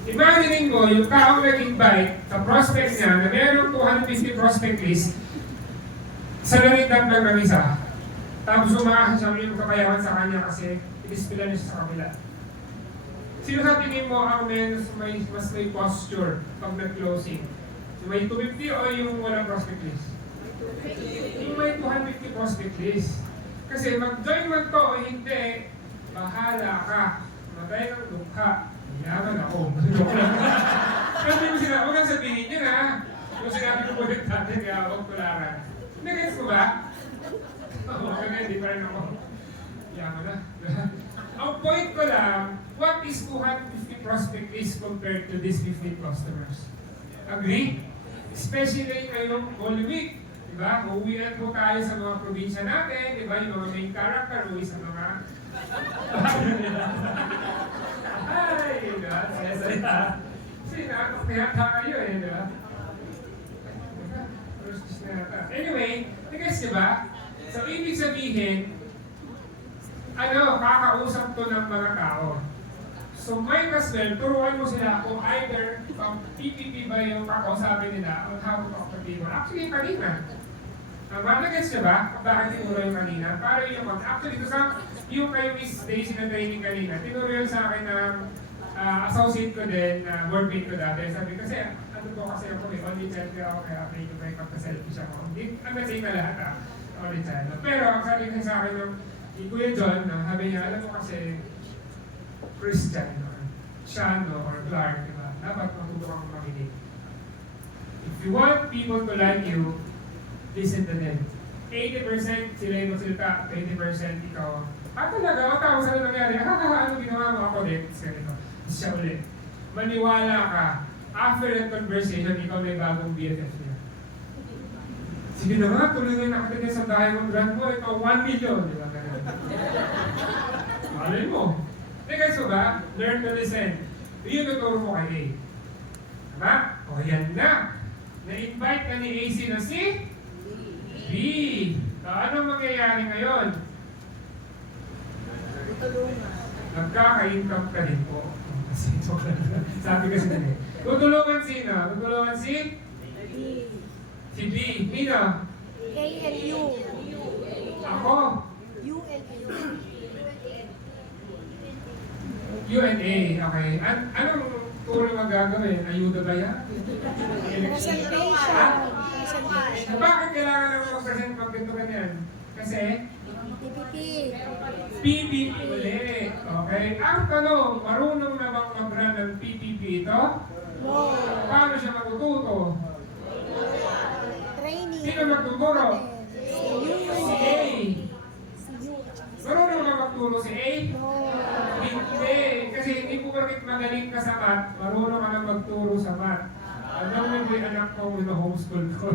Imagine mo, yung taong nag-invite sa prospect niya na mayroong 250 prospect list, sa narindap lang ng isa. Tapos umaahan siya yung kapayawan sa kanya kasi inispila niya siya sa kabila. Sino sa tingin mo ang mas may posture pag nag-closing? Yung may 250 o yung walang prospect list? Yung may 250 prospect list. Kasi mag-join man to o hindi, bahala ka. Matay ng lukha. Yaman ako. Kasi mo sila, huwag kang sabihin yun ha. Kung sinabi ko po din dati, kaya huwag tularan. Nag-gets mo ba? Oo, kaya hindi pa rin ako. Yaman na. Ang point ko lang, what is 250 prospect list compared to these 15 customers? Agree? Especially ngayong Holy Week. Diba? Uuwian po tayo sa mga probinsya natin. Diba? Yung mga main character, uwi sa mga... Ay, diba? Saya-saya. Sinakot na yata kayo eh, diba? Anyway, nag-guess diba? So, ibig sabihin, kakausap to ng mga tao. So, might as well, turuan mo sila kung either PPP ba yung kakausapin nila on how to talk to people. Actually, kanina. Nag-guess niya ba? Kung bakit tinuro yung kanina? Para yung actually, yung kayo Miss Daisy na training kanina, tinuro yun sa akin ng associate ko din, workmate ko dati. Sabi kasi, ano po kasi ako, only child ko ako, kaya pray to break up the selfish ako. Hindi, ang nasay na lahat only child. Pero, ang sabi kasi sa akin ng Kuya John, sabi niya, alam mo kasi, Christian, or Shano, or Clark, diba? Dapat matuto kang makinig. If you want people to like you, listen to them. 80% sila yung magsalita, 20% ikaw. Talaga, ang tao saan nangyari? Ano ginawa mo ako din? Siya ulit. Maniwala ka, after that conversation, ikaw may bagong BFF niya. Sige na nga, tuloy na nakatagay sa bahay mong grant mo, ikaw 1 million, di ba? Malay mo. Guys mo ba? Learn to listen. Yun tuturo mo kay A. Diba? O yan na. Na-invite ka ni AC na si B. Anong mangyayari ngayon? Nagkaka-income ka din po. Sabi kasi din eh. Tutulungan sino? Tutulungan si? Si B. Nino? A and U. Ako? U and A. U&A, okay. Anong turo magagawin? Ayuda ba yan? Presentation. Bakit kailangan naman mag-present pag ito ganyan? Kasi? PPP. PPP ulit. Okay? Ang tanong, marunong na bang mag-run ng PPP ito? No. Paano siya matututo? Training. Sino magtuturo? Si A. Marunong na magturo si A? No. Hindi. Kasi hindi po bakit magaling ka sa math, marunong ka na magturo sa math. Alam mo yung anak ko na homeschool ko.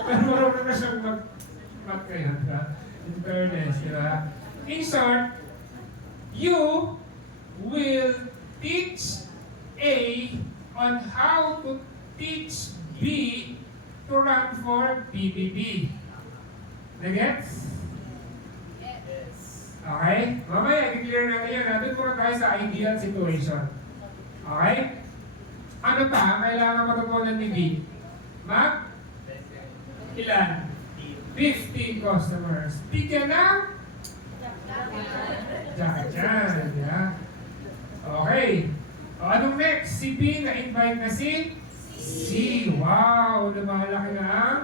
Pero marunong na siyang mag-math kayo. In fairness, di ba? In short, you will teach A on how to teach B to run for PPP. Nagets? Okay? Mamaya, i-clear natin yan. Natin muna tayo sa ideal situation. Okay? Ano pa? Kailangan matutunan ni B? Mag? Ilan? 15 customers. Bigyan ng? Diyan. Yeah. Okay. O, anong next? Si B na-invite na si? C. Wow! Lumalaki na ang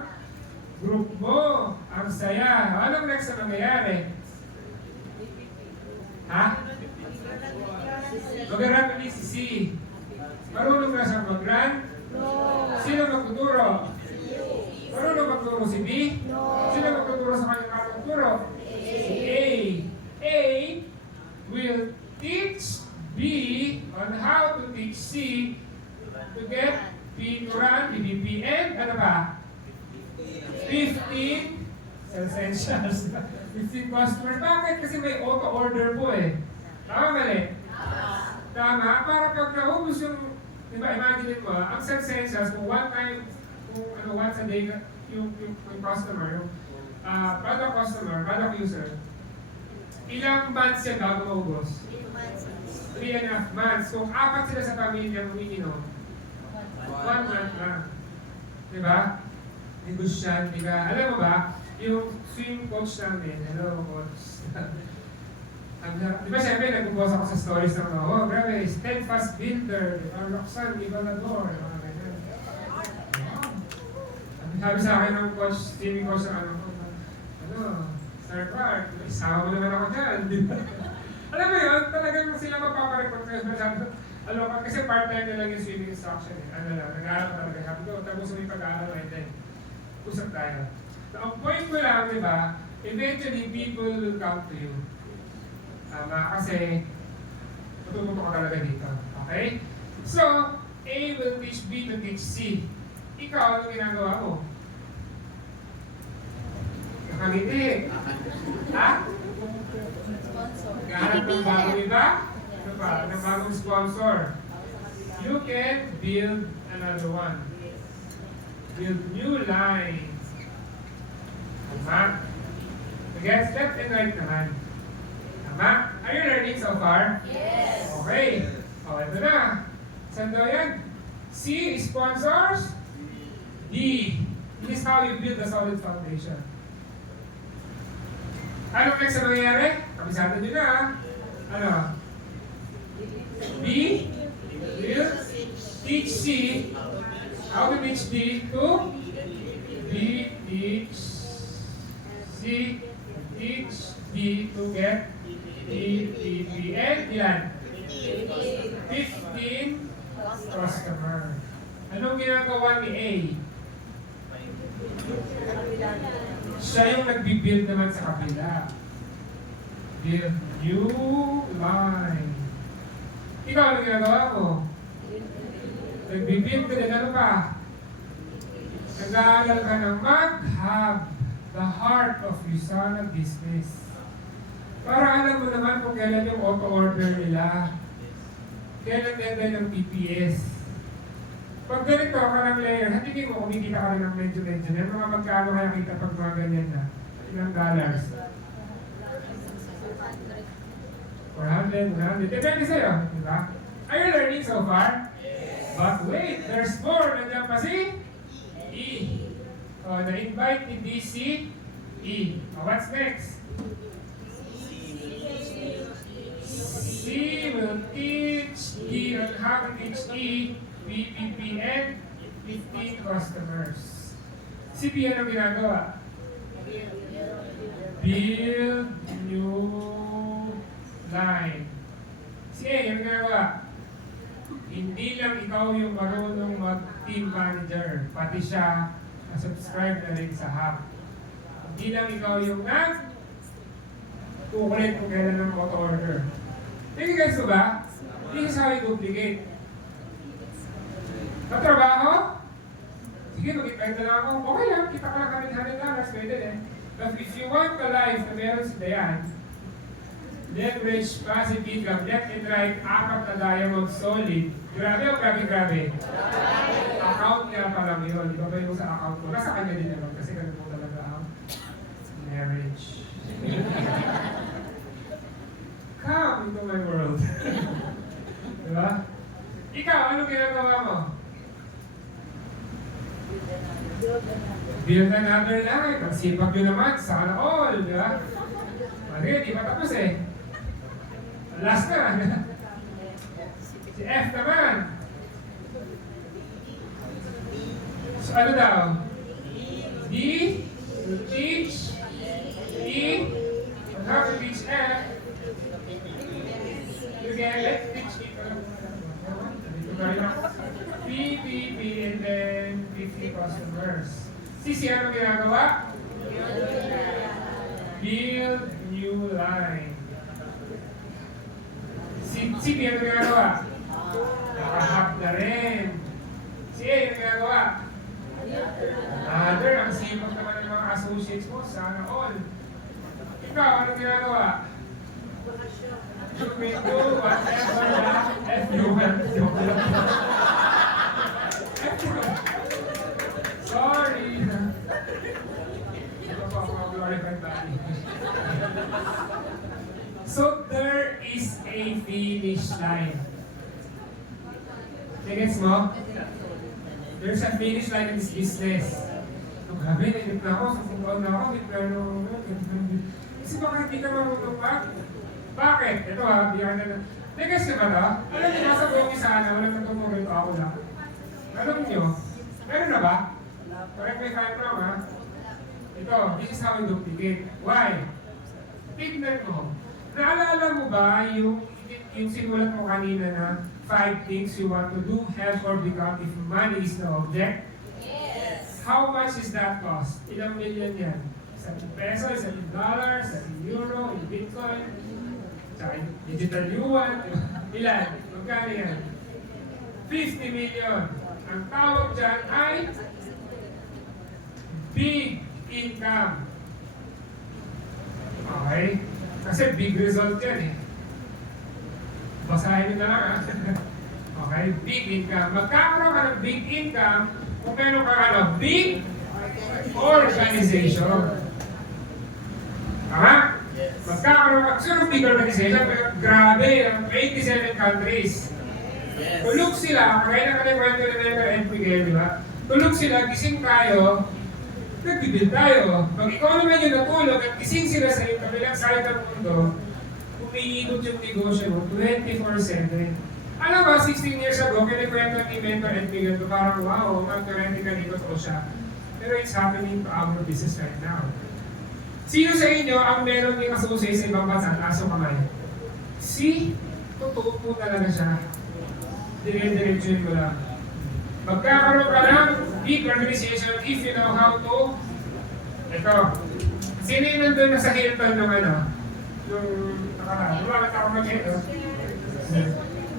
group mo. Ang saya. O, anong next na mangyayari? Ha? Mag-run ulit si C. Marunong na siyang mag-run? No. Sino magtuturo? Marunong magturo si B? No. Sino magtuturo sa kanyang magtuturo? Si A. A will teach B on how to teach C to get B to run, PPP, and ano ba? 15 essentials. 15 customers. Bakit? Kasi may auto-order po eh. Tama mali? Tama. Para pag naubos yung, di ba, imagine mo, ang self-sensors, kung one time, once a day, yung customer, yung product customer, product user, ilang months yan bago maubos? 3.5 months. Kung 4 sila sa pamilya umiinom, 1 month lang. Diba? Negosyante ka. Alam mo ba, yung swim coach namin, hello coach. Di ba siyempre nagbubukas ako sa stories ng mga, oh grabe, steadfast builder, Roxanne, Ibalador, mga ganyan. Sabi sa akin ng coach, swimming coach ng Star Park, isama mo naman ako dyan, di ba? Alam mo yun, talagang sila magpaparecord kayo. Alam mo, kasi part-time na lang yung swimming instruction eh. Ano lang, nag-aaral ko talaga. Sabi ko, tapos may pag-aaral and then, usap tayo. So, ang point ko lang, di ba, eventually people will come to you. Tama, kasi matututo ka talaga dito. Okay? So, A will teach B to teach C. Ikaw, ano ginagawa mo? Nakangiti. Ha? Gahanap ng bagong iba? Ano pa? Ng bagong sponsor. You can build another one. Build new lines. Tama? Against left and right naman. Tama? Are you learning so far? Yes. Okay. O, ito na. Saan daw yan? C, sponsors. D, this is how you build a solid foundation. Ano next na mangyayari? Kabisado nyo na. Ano? B, will teach C. How to teach D to? B teach C. Teach D to get DPPN. Yan. 15 customer. Anong ginagawa ni A? Siya yung nagbibuild naman sa kabila. Build new line. Ikaw, ano ginagawa mo? Nagbibuild ka din, ano pa? Nag-aaral ka ng mag-hub, the heart of Usana business. Para alam mo naman kung kailan yung auto-order nila. Kailan ganda ng TPS. Pag ganito ka ng layer, hindi mo kumikita ka rin ng medyo-medyo na. Mga magkano kaya kita pag mga ganyan na? Ilang dollars? 400, 100. Depende sa'yo, di ba? Are you learning so far? Yes. But wait, there's more. Nandiyan pa si E. O, na-invite ni DC, E. O, what's next? C will teach D on how to teach E, BPPN, 15 customers. Si B, ano ginagawa? Build new line. Si A, ano ginagawa? Hindi lang ikaw yung marunong mag-team manager, pati siya na-subscribe na rin sa hub. Hindi lang ikaw yung kukulit kung kailan ng auto-order. Thank you guys ko ba? This is how you duplicate. Katrabaho? Sige, mag-invite na lang ako. Okay lang, kita ka lang kami $100, pwede din. But if you want a life na meron si Dayan, leverage, passive income, left and right, 4 na diamond solid. Grabe o grabe? Account niya pa lang yun. Di ba ba yung sa account ko? Nasa kanya din naman kasi ganun po talaga ang marriage. Come into my world. Diba? Ikaw, anong ginagawa mo? Build another life. Ang sipag nyo naman, sana all, di ba? Mali, di pa tapos eh. Last na. Si F naman. So ano daw? D, to teach, E, on how to teach F. Again, let's teach it. P, and then 50 customers. Si ano ginagawa? Build new line. Si B ano ginagawa? Nakahap na rin. Si A ano ginagawa? Another, ang sipag naman ng mga associates mo, sana all. Joke lang. Sorry. Ito po ako glorified body. So, there is a finish line. Gets mo? There's a finish line in this business. So, grabe, nainip na ako, susubaw na ako, pero kasi baka hindi ka marunong pa. Bakit? Ito ha, bigyan na. Negas ka ba ito? Alam niyo, nasa buong sana, walang natutulog ako lang. Alam niyo, meron na ba? Correct me if I'm wrong ha. Ito, this is how we duplicate. Why? Tignan mo. Naalala mo ba yung sinulat mo kanina na 5 things you want to do, have, or become if money is the object? Yes. How much is that cost? Ilang million yan? Sa peso, sa dollar, sa euro, in bitcoin, sa digital yuan, ilan? Magkano yan? 50 million. Ang tawag dyan ay big income. Okay? Kasi big result yan eh. Basahin nyo na lang ha. Okay? Big income. Magkakaroon ka ng big income kung meron ka big organization. Tama? Yes. Magkakaroon ka ng big organization, pero grabe, 87 countries. Yes. Tulog sila, kaya na kanikwento na Member and Miguel, di ba? Tulog sila, gising tayo, nagbibil tayo. Pag ikaw naman yung natulog at gising sila sa kabilang side ng mundo, umiikot yung negosyo mo 24/7. Alam ba, 16 years ago, kinikwento ni Mentor and Miguel to parang wow, ang theoretical totoo siya. Pero it's happening to our business right now. Sino sa inyo ang meron yung associate sa ibang bansa, taas o kamay? See? Totoo po talaga siya. Dire-diretsuin ko lang. Magkakaroon ka ng big organization if you know how to. Ito. Sino yung nandun na sa Hilton ng ano? Yung nakaraan. Lumakit ako mag-ito.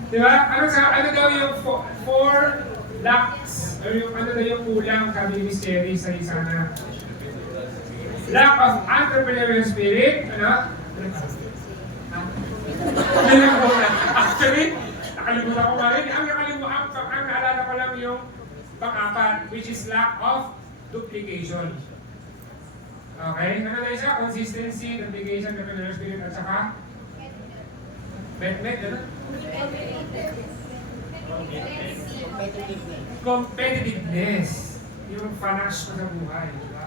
Diba? Ano daw yung 4 lacks? O yung ano daw yung kulang, sabi ni Miss Cherry sa isa na lack of entrepreneurial spirit. Ano? Actually, nakalimutan ko rin. Ang naalala ko lang yung pang-apat, which is lack of duplication. Okay? Ano na isa? Consistency, duplication, entrepreneurial spirit, at saka met, ano? Competitiveness. Yung panache ko sa buhay, di ba?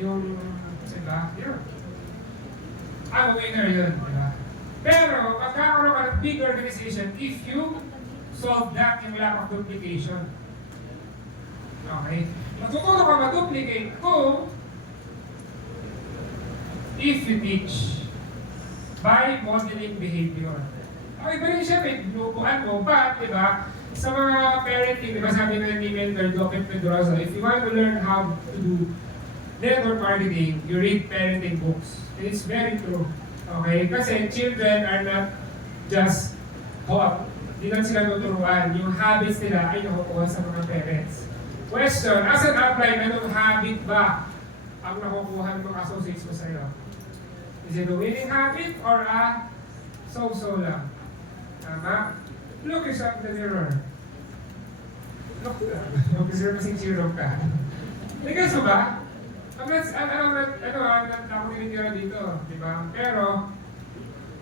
Yung, diba? Yun. I'm a winner yun, di ba? Pero, magkakaroon ka ng big organization if you solve that yung lack of duplication. Okay? Matututo ka ma-duplicate kung if you teach by modeling behavior. Okay, pero yung siyempre, binubuan mo, but, di ba, sa mga parenting, di ba sabi nga ni Mentor Docket Pedrosa, if you want to learn how to do network marketing, you read parenting books. And it's very true. Okay? Kasi children are not just taught. Hindi lang sila tuturuan. Yung habits nila ay nakukuha sa mga parents. Question, as an upline, anong habit ba ang nakukuha ng mga associates mo sa'yo? Is it a winning habit or a so-so lang? Tama? Look yourself in the mirror. Look lang. Mag-deserve kasing zero ka. Tingnan mo ba? Ako tinitira dito, di ba? Pero,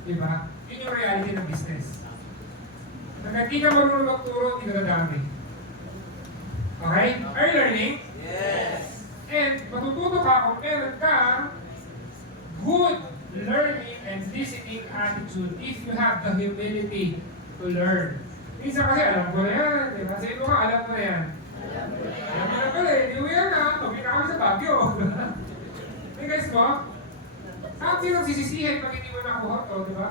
di ba? Yun yung reality ng business. Pag hindi ka marunong magturo, hindi ka dadami. Okay? Are you learning? Yes. And matututo ka kung meron ka good learning and listening attitude if you have the humility to learn. Minsan kasi alam ko na yan, di ba? Sa ino ka, alam mo na yan. Alam mo na pala eh, di mo yan na, pagkita kami sa Baguio. Hey guys ko, saan sinong sisisihin pag hindi mo nakuha to, di ba?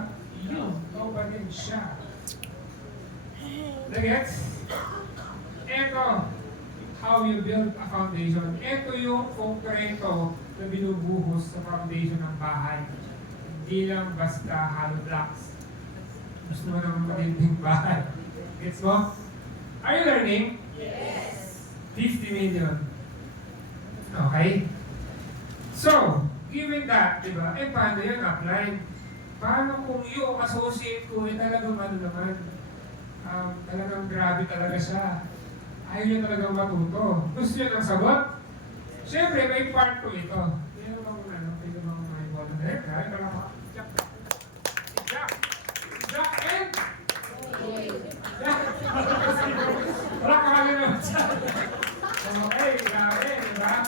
Yun, ikaw pa din siya. Nagets? Ito, how you build a foundation. Ito yung konkreto na binubuhos sa foundation ng bahay. Hindi lang basta hollow blocks. Gusto mo naman matinding bahay. Gets mo? Are you learning? Yes. 50 million. Okay? So, given that, di ba? Eh, paano yun? Apply. Paano kung yung associate ko, eh talagang ano naman, talagang grabe talaga siya. Ayaw niya talagang matuto. Gusto niya ng sagot? Siyempre, may part ko ito. Pwede bang may bola na rin? Kaya ka lang ako. Jack. Jack. Jack and? Jack. Wala ka kami naman siya. Okay, grabe, di ba?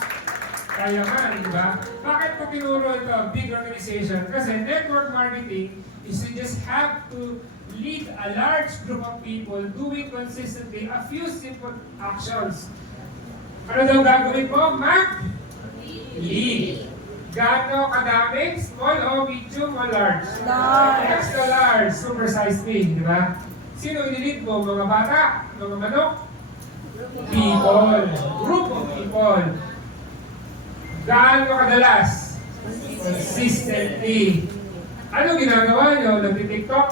Kaya man, di ba? Bakit ko tinuro ito, big organization? Kasi network marketing is you just have to lead a large group of people doing consistently a few simple actions. Ano daw gagawin mo? Lead. Gaano kadami? Small o medium o large? Large. Extra large, super size me, di ba? Sino i-lead mo? Mga bata? Mga manok? People. Group of people. Gaano kadalas? Consistently. Ano ginagawa nyo? Nag-TikTok?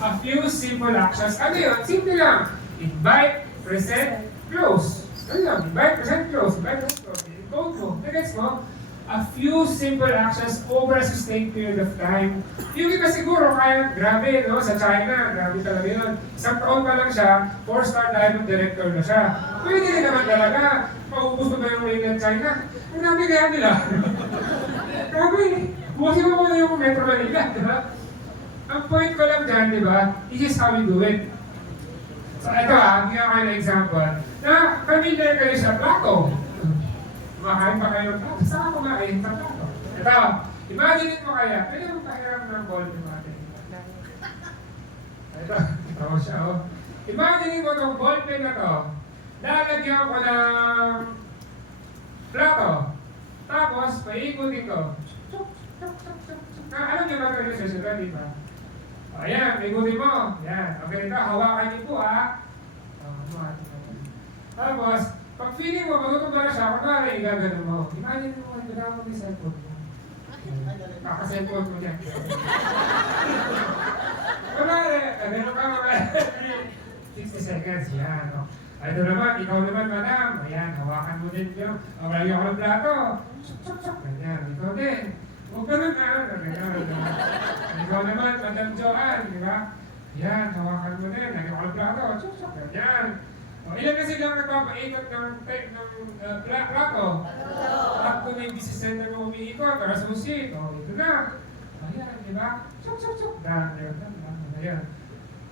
A few simple actions. Ano yun? Simple lang. Invite, present, close. Ano lang? Invite, present, close. Invite, present, close. Code mo. Nagets mo? A few simple actions over a sustained period of time. Yung iba siguro kaya, grabe, no? Sa China, grabe talaga yun. Isang taon pa lang siya, 4-star diamond director na siya. Pwede rin naman talaga. Maubos pa ba yung mainland China? Ang dami kaya nila. Grabe, buwasin mo muna yung Metro Manila, di ba? Ang point ko lang dyan, di ba? This is how we do it. So ito bigyan kayo ng example, na familiar kayo sa plato. Kumakain pa kayo ng plato. Saan ka kumain sa plato? Ito, imagine mo kaya, pwede mong pahiram ng ball ni natin. Ito, ito siya, oh. Imagine mo itong ballpen na to, lalagyan ko ng plato. Tapos, paikutin ko. Alam niyo ba ito yung susunod, di ba? O, ayan, paikutin mo. Ayan. Okay, ito, hawakan niyo po, ha? Tapos, pag feeling mo, magtutumba na siya, kunwari, gagano mo. Imagine mo, gagano mo yung cellphone mo. Kaka-cellphone mo dyan. Kunwari, gagano ka mga 60 seconds, yan. O. Ito naman, ikaw naman, madam. Ayan, hawakan mo din yung, lagyan ko ng plato. Chuk-chuk-chuk. Ganyan, ikaw din. Huwag ganun na. Ikaw naman, Madam Joanne, di ba? Ayan, hawakan mo din. Lagyan ko ng plato. Chuk-chuk. Ganyan. O, ilan na silang nagpapaikot ng plato? Takto na yung business center mo umiikot. Para susit. O, ito na. Ayan, di ba? Chuk-chuk-chuk. Ayan.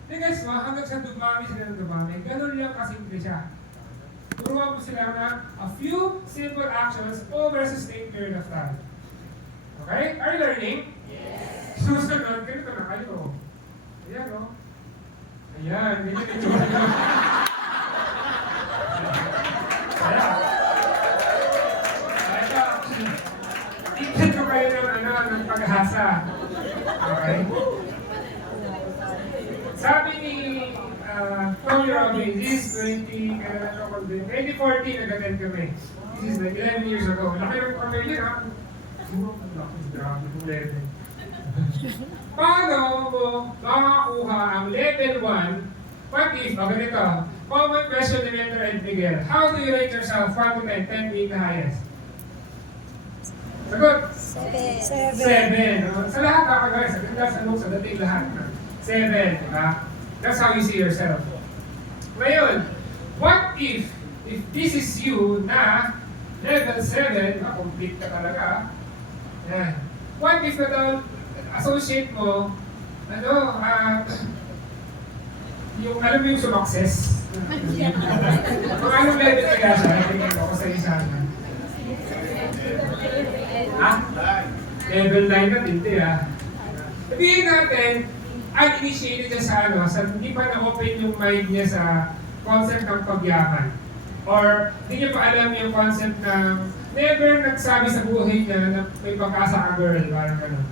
Hey guys, hanggang sa dumami sila ng dumami, ganun lang kasimple siya. Turuan mo sila na a few simple actions over a sustained period of time. Okay? Are you learning? Yes. Susunod, ganito na kayo. Ayan, o. Ayan, ganyan yung tsura nyo. Ayan. Tignan ko kayo ng pag-asa. Okay? Sabi ni Tony Robbins, this 2014, nag-attend kami. This is like 11 years ago. Laki ng kami yun, ha? Grabe kong level. Paano mo makakuha ang level 1? What if, ganito, common question ni Mentor Ed Miguel, how do you rate yourself 1 to 10, 10 being the highest? Sagot? 7. Sa lahat kakagay, sa ganda, sa notes, sa dating lahat. 7, diba? That's how you see yourself. Ngayon, what if this is you na level 7, complete ka talaga, yan. What if na associate mo, yung alam mo yung sumakses? Kung anong level kaya siya, tingin ko sa isa na. Ha? Level 9 na hindi, ha? Sabihin natin, uninitiated niya sa hindi pa na-open yung mind niya sa concept ng pagyaman. Or hindi niya pa alam yung concept ng never nagsabi sa buhay niya na may pag-asa ka girl, parang gano'n.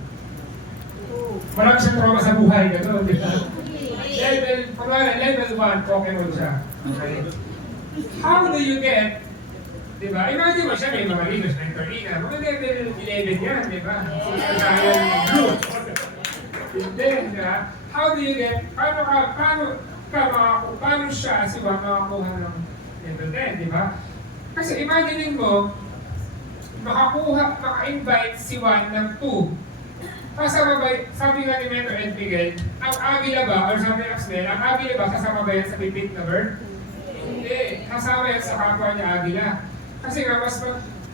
Marami siyang trauma sa buhay, gano'n, di ba? Level 1, Pokemon siya. Okay? How do you get, di ba? Imagine mo siya, may mga Linus, Mentorina, mga level 11 yan, di ba? Kaya blue. Hindi, di ba? How do you get, paano siya, si Juan, makakuha ng level 10, di ba? Kasi imagine mo, maka-invite si Juan ng 2. Sabi nga ni Mentor Ed Miguel, ang agila ba, or sabi ng Axel, ang agila ba kasama ba yan sa pipit na bird? Hindi. Kasama yan sa kapwa niya agila. Kasi nga, mas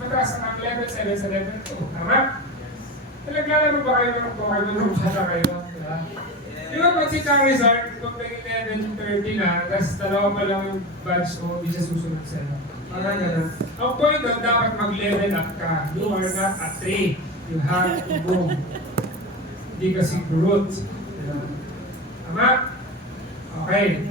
mataas ang level 7 sa level 2. Tama? Naglalaro ba kayo ng Pokemon nung bata kayo? Diba? Di ba pag si Charizard, kung naging level 30 na, tapos dalawa pa lang yung badge ko, hindi siya susunod sa'yo. Parang ganun. Ang point doon, dapat mag-level up ka. You are not a tree. You have to go. Hindi ka si Groot. Diba? Tama? Okay.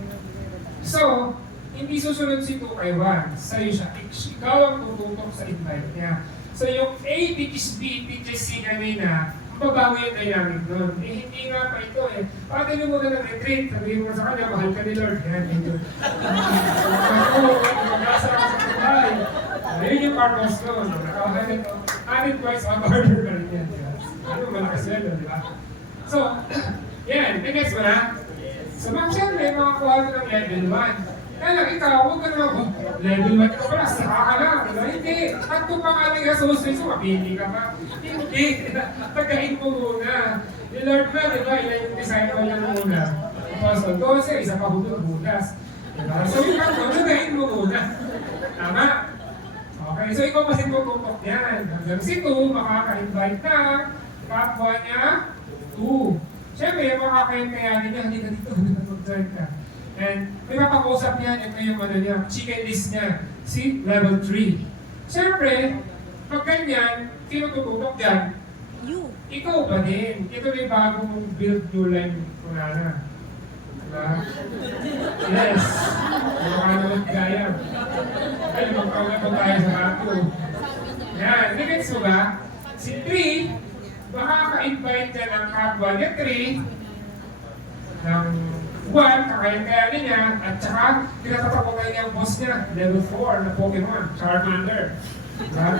So, hindi susunod si 2 kay 1. Sa'yo siya. Ikaw ang tututok sa invite niya. So yung A teaches B teaches C kanina, mababawi yung dynamic nun. Eh hindi nga pa ito eh. Pagkali mo na ng retreat, sabihin mo sa kanya, mahal ka ni Lord. Yan, ito. Mag-asa ka sa buhay. Ayun yung purpose nun. Nakakahan ito. Added twice on order pa rin yan. Ano, malakas yan, di ba? So, yan. Next mo na? So, siyempre, makakuha mo ng level 1. Kaya lang, ikaw, huwag ka naman, level 1 ka pala, saka ka lang. Diba? Hindi. At kung pangaling ka sa hospital, mapili ka pa. Hindi. Tagain mo muna. Yung Lord na, di ba, ilan yung disciple niya muna. Apostle 12, isa pa hutong butas. Diba? So, yung pag tagain mo muna. Tama? Okay, so ikaw kasi tututok yan. Hanggang si 2, makaka-invite na. Kapwa niya, 2. Siyempre, makakaintayanin niya, hindi ka dito, mag-join ka. And may mapakausap niya, ito yung ano niya, chicken list niya, si level 3. Siyempre, pag ganyan, sino tututok dyan? You. Ikaw ba din? Ito may bagong build new line muna na. Diba? Yes. Mukha naman gaya. Ay, magpawala pa tayo sa ato. Yan, nagets mo ba? Si 3, baka ka-invite ka ng kapwa niya 3 ng 1, kakayan-kayanin niya, at saka pinatatapunan niya ang boss niya, level 4 na Pokemon, Charmander. Diba?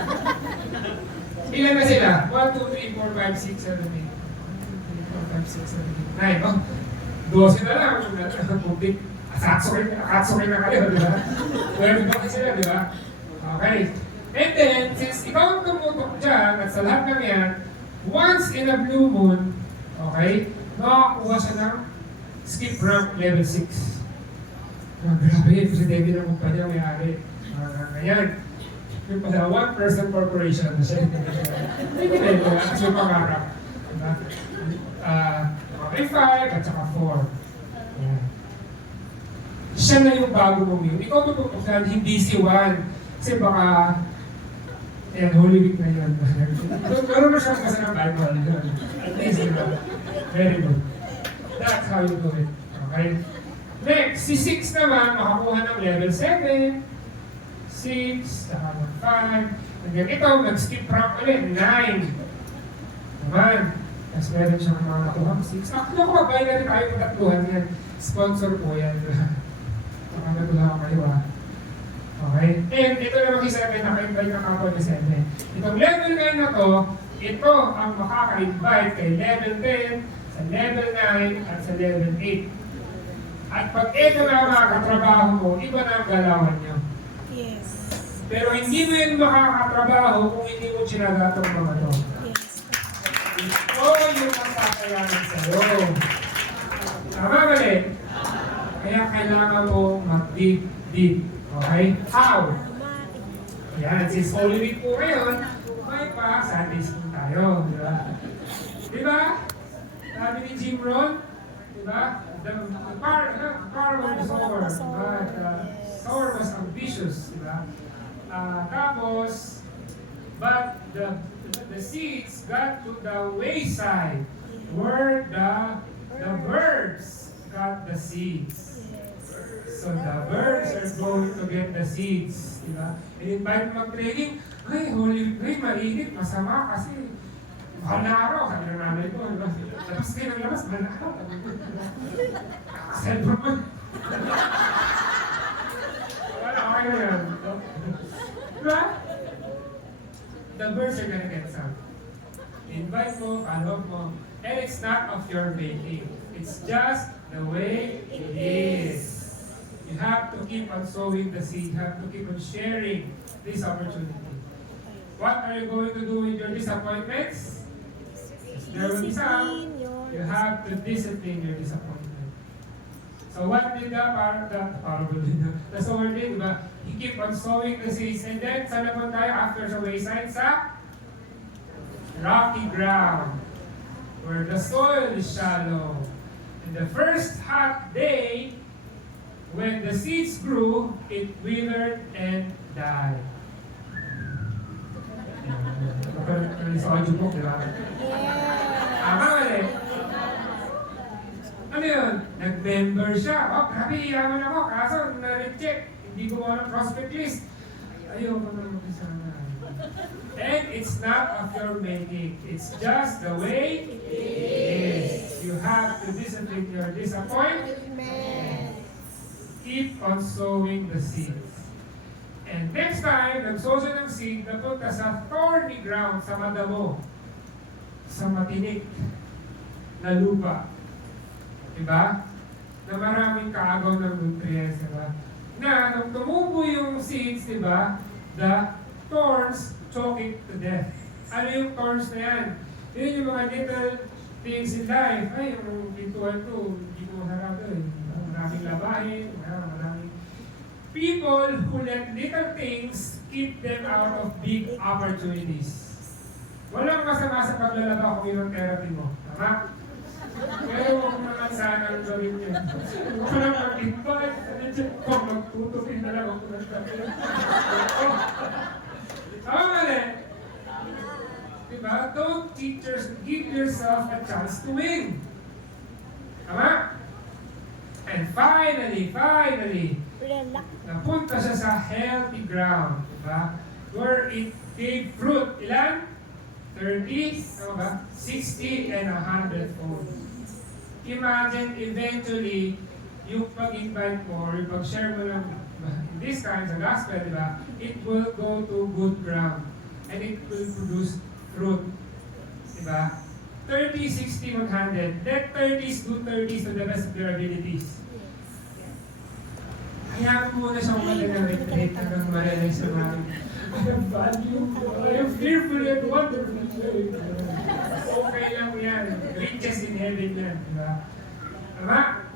Ilan na sila? 1, 2, 3, 4, 5, 6, 7, 8. 4, 5, 6, 7, 8, 9. Oh, 12 na lang. Putik. Akatsukin na kayo, di ba? Pwede ba sila, di ba? Okay. And then, since ikaw ang tumutok dyan, at sa lahat ng yan, once in a blue moon, okay, makakuha siya ng skip rank level 6. Grabe, kasi David ang kumpanya may-ari. Ganyan. Yung pala, one-person corporation na siya. Hindi na ito, kasi yung pangarap. Diba? May 5 at saka 4. Yan. Siya na yung bago mong yun. Ikaw tututukan, hindi si Juan. Kasi baka, ayan, Holy Week na yun. Pero na siyang kasi ng Bible. At least, diba? Very good. That's how you do it. Okay? Next, si 6 naman, makakuha ng level 7. 6, saka ng 5. And then ito, nag-skip rank ulit, 9. Naman. Tapos meron siyang mga nakuha, 6. Actually, ako mag-buy na rin tayo ng tatluhan yan. Sponsor po yan. Saka natulahan kayo Okay? And ito naman si 7, naka-invite ng kapwa ni 7. Itong level 9 na to, ito ang makaka-invite kay level 10, sa level 9, at sa level 8. At pag ito na mga katrabaho mo, iba na ang galawan niyo. Yes. Pero hindi mo yun makakatrabaho kung hindi mo sinagatong mga to. Yes. Ito yung magkakayanan sa'yo. Tama ba rin? Kaya kailangan mo mag-dig deep. Okay? How? Yan, since Holy Week po ngayon, may pa Sunday school tayo. Di ba? Di ba? Sabi ni Jim Rohn, di ba? The power of the sword. Diba? The sword was ambitious. Di ba? Tapos, but the seeds got to the wayside where the birds got the seeds. So the birds are going to get the seeds. Diba? In-invite mo mag-training, ay, Holy Week, mainit, masama kasi mahal na araw, sabi ng nanay ko, diba? Tapos kayo naglabas, mahal na araw. Nakasal pa mo. Wala, okay na yan. Diba? The birds are gonna get some. Invite mo, follow mo, and it's not of your making. It's just the way it is. You have to keep on sowing the seed. You have to keep on sharing this opportunity. What are you going to do with your disappointments? There will be some. Discipline your You have to discipline your disappointment. So what did the sower did, diba? He keep on sowing the seeds. And then, saan naman tayo after sa wayside? Sa rocky ground, where the soil is shallow. And the first hot day, when the seeds grew, it withered and died. Sa audio book, di ba? Tama mali. Ano yun? Nag-member siya. Oh, grabe, yaman ako. Kaso, na-reject. Hindi ko ng prospect list. Ayoko na mag-isama. And it's not of your making. It's just the way it is. You have to discipline your disappointment. Keep on sowing the seeds. And next time, nag-sow siya ng seed, napunta sa thorny ground, sa madamo, sa matinik na lupa. Diba? Na maraming kaagaw ng nutrients, diba? Na nung tumubo yung seeds, diba? The thorns choke it to death. Ano yung thorns na yan? Yun yung mga little things in life. Ay, yung pintuan ko, hindi ko masarado eh. Maraming labahin, maraming people who let little things keep them out of big opportunities. Walang masama sa paglalaba kung yun ang therapy mo. Tama? Pero huwag mo naman sana ang gawin yun. Huwag mo lang mag-invite. Kung magtutukin na lang ako ng sabi. Tama mali? Diba? Don't give yourself a chance to win. Tama? And finally, napunta siya sa healthy ground. Diba? Where it gave fruit. Ilan? 30, ano ba? 60 and 100 fold. Imagine eventually, yung pag-invite mo or yung pag-share mo ng, in this time, sa gospel, di ba? It will go to good ground. And it will produce fruit. Di ba? 30, 60, 100. Let 30s do 30s to the best of their abilities. Hayaan mo muna siyang mag-narrate hanggang ma-realize na namin. I have value. I am fearfully and wonderfully made. Okay lang yan. Riches in heaven yan. Diba? Tama?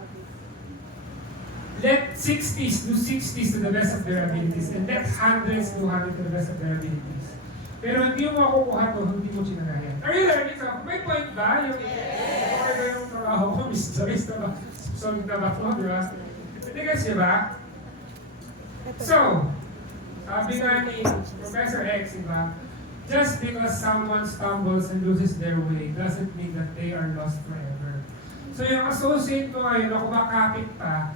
Let 60s do 60s to the best of their abilities and let 100s do 100 to the best of their abilities. Pero hindi mo makukuha to, hindi mo sinagayan. Are you learning something? May point ba? Yung okay ba yung trabaho ko? Mysteries na ba? Solve na ba ito? Diba? Hindi kasi ba? So, sabi nga ni Professor X, diba? Just because someone stumbles and loses their way doesn't mean that they are lost forever. So yung associate mo ngayon, ako makapit pa,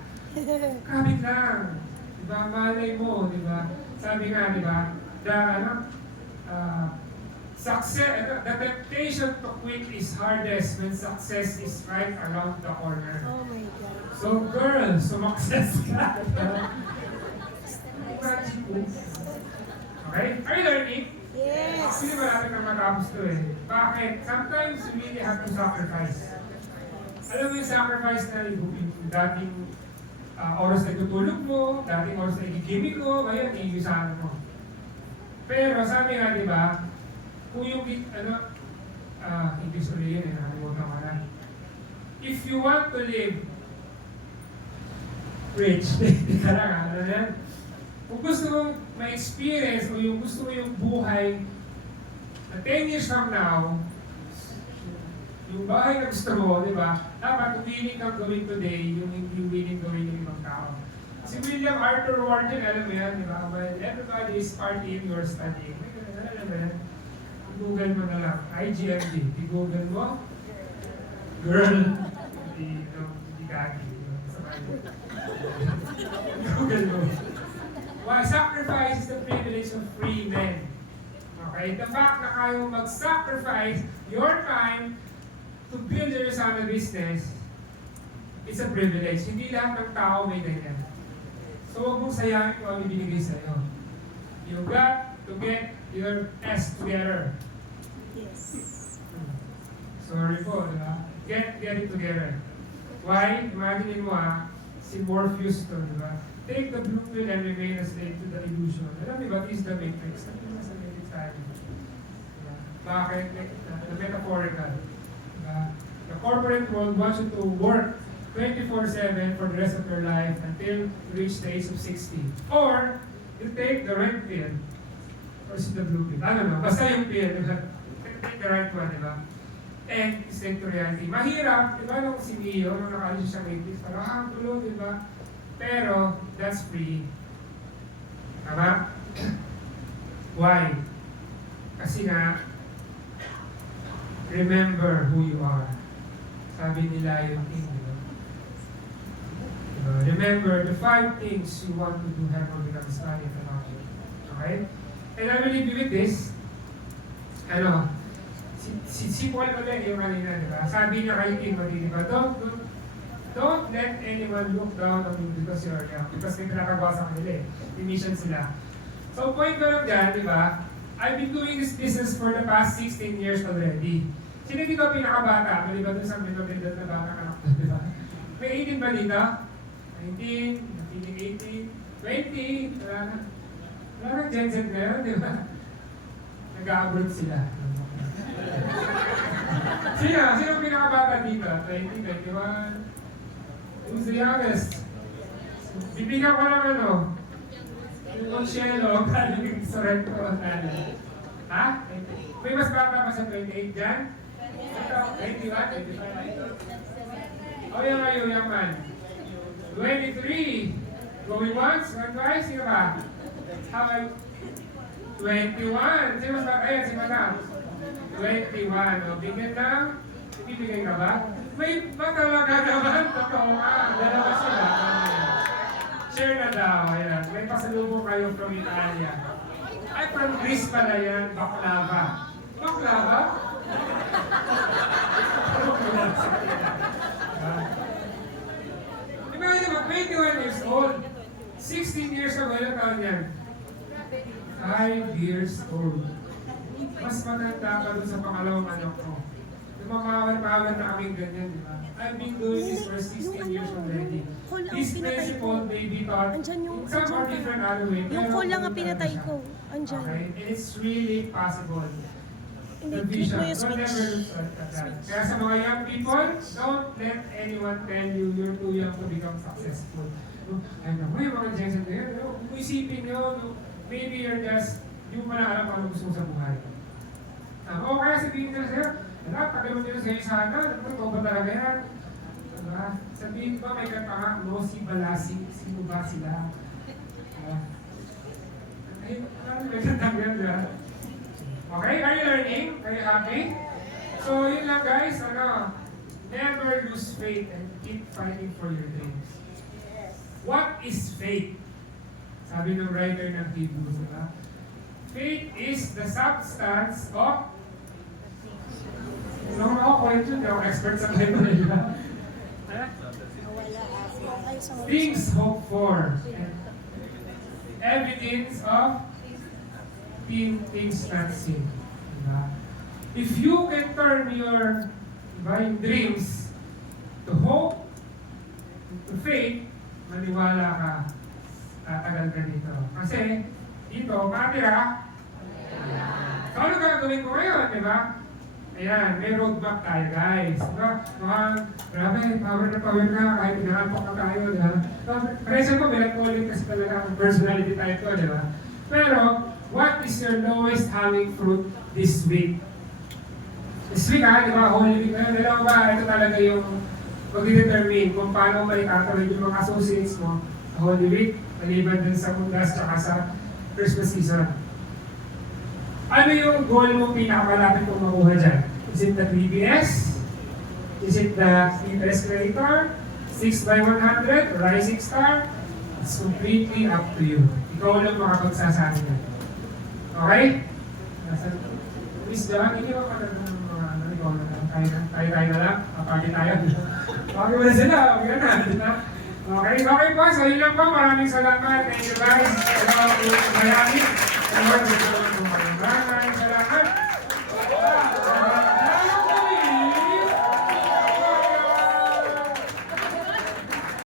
kapit lang. Diba? Malay mo, diba? Sabi nga, diba? The temptation to quit is hardest when success is right around the corner. Oh my God. So girl, sumakses ka. Okay? Are you learning? Yes. Actually, malapit na matapos to eh. Bakit? Sometimes you really have to sacrifice. Alam mo yung sacrifice na yung dating oras na itutulog mo, dating oras na igigimik mo, ngayon iiwisahan mo. Pero sabi nga, di ba, kung yung, English ulit yun eh, nakalimutan ka na. If you want to live rich, hindi ka lang, ano yan? Kung gusto mong ma-experience o yung gusto mo yung buhay na 10 years from now, yung bahay na gusto mo, di ba? Dapat willing kang gawin today yung hindi willing gawin yung ibang tao. Si William Arthur Warden, alam mo yan, di ba? While everybody is partying, you're studying. Alam mo yan? Google mo na lang. IGMD. I-Google mo. Girl. Hindi kagi. Google mo. Why sacrifice is the privilege of free men. Okay? The fact na kayo mag-sacrifice your time to build your sana business, it's a privilege. Hindi lahat ng tao may ganyan. So huwag mong sayangin kung ano ibinigay sa'yo. You got to get your S together. Yes. Sorry po, diba? Get it together. Why? Imagine mo si Morpheus to, diba? Take the blue pill and remain a slave to the illusion. Alam niyo ba, this is the matrix. Ano naman sa matrix tayo? Diba? Bakit? The metaphorical. Diba? The corporate world wants you to work 24/7 for the rest of your life until you reach the age of 60. Or, you take the red pill. Or is it the blue pill? I don't know. Basta yung pill, di ba? Take the right one, di ba? And stick to reality. Mahirap, di ba nung si Mio, nung nakaalis siya 80s, parang gulo, di ba? Pero, that's free. Tama? Why? Kasi nga, remember who you are. Sabi nila yung thing, di ba? Remember the 5 things you want to do before becomes money of the market. Okay? And I will leave you with this. Ano? Si Paul ulit yung kanina, di ba? Sabi niya kay Timothy, di ba? Don't let anyone look down on you because you're young. Because may pinakagawa sa kanila eh. Mission sila. So point ko lang dyan, di ba? I've been doing this business for the past 16 years already. Sino dito pinakabata? Maliban dun sa minobridad na bata anak ko, di ba? May 18 ba dito? 19, 18, 20, wala na. Wala na Gen Z ngayon, di ba? Nag-a-abroad sila. Sino pinakabata dito? 20, 21? Who's the youngest? Bibigyan ko lang ano? Yung Consuelo, galing sa red ko. Ha? May mas bata pa sa 28 dyan? Ito, 21, 25. O yung ngayon, young man. 23. Going once, going twice, sino ba? How about 21? Sino mas bata? Ayan, si Madam. 21. O, bigyan lang. Ibibigay ka ba? May ba talaga naman? Totoo ka. Dalawa sila. Share na daw. Ayan. May pasalubong kayo from Italia. Ay, from Greece pala yan. Baklava. Baklava? Diba naman, 21 years old. 16 years ago, ilang taon yan? 5 years old. Mas matanda pa dun sa pangalawang anak ko. Lumakawan-kawan na kaming ganyan, di ba? I've been doing this for 16 years already. This principle may be taught in some or different other way. Yung pero call lang ang ganun pinatay talaga ko. siya. Andyan. Okay? And it's really possible. Hindi, The click vision. mo yung Don't switch. ever lose at that. Kaya sa mga young people, don't let anyone tell you you're too young to become successful. Ay naman, yung mga Gen Z na yun, kung isipin nyo, maybe you're just, hindi mo pa na alam kung ano gusto mo sa buhay. O kaya sabihin nila sa'yo, tagal mo nila sa'yo sana, totoo ba talaga yan? Diba? Sabihin ba, may kanta nga, no, si Balasi, sino ba sila? Ay, may kanta yan, diba? Okay, are you learning? Are you happy? So, yun lang guys, never lose faith and keep fighting for your dreams. What is faith? Sabi ng writer ng Hebrews, diba? Faith is the substance of... Ano ako, kwento, hindi ako expert sa Bible, diba? Things hoped for, and evidence of things not seen. Diba? If you can turn your yung dreams to hope, to faith, maniwala ka, tatagal ka dito. Kasi, dito, matira. So, ano gagawin ko ngayon, di ba? Ayan, may roadmap tayo, guys. Diba? Grabe, power na power na, kahit pinakampok na tayo, di ba? So, presyo ko, melancholic kasi talaga ang personality type ko, di ba? Pero, what is your lowest hanging fruit this week? This week, di ba? Holy Week na, dalawa ba? Ito talaga yung mag-determine kung paano may tatawid yung mga associates mo sa Holy Week, maliban din sa Kundas tsaka sa Christmas season. Ano yung goal mo pinakamalapit kong makuha dyan? Is it the PBS? Is it the interest creator? 6x100? Rising Star? It's completely up to you. Ikaw lang makapagsasabi na. Okay? Miss John, hindi ba ka ng mga ikaw na lang? Tayo na lang? Kapagi tayo. Okay mo na sila? Okay na. Okay po. So yun lang po. Maraming salamat. Thank you guys. Hello, Miami.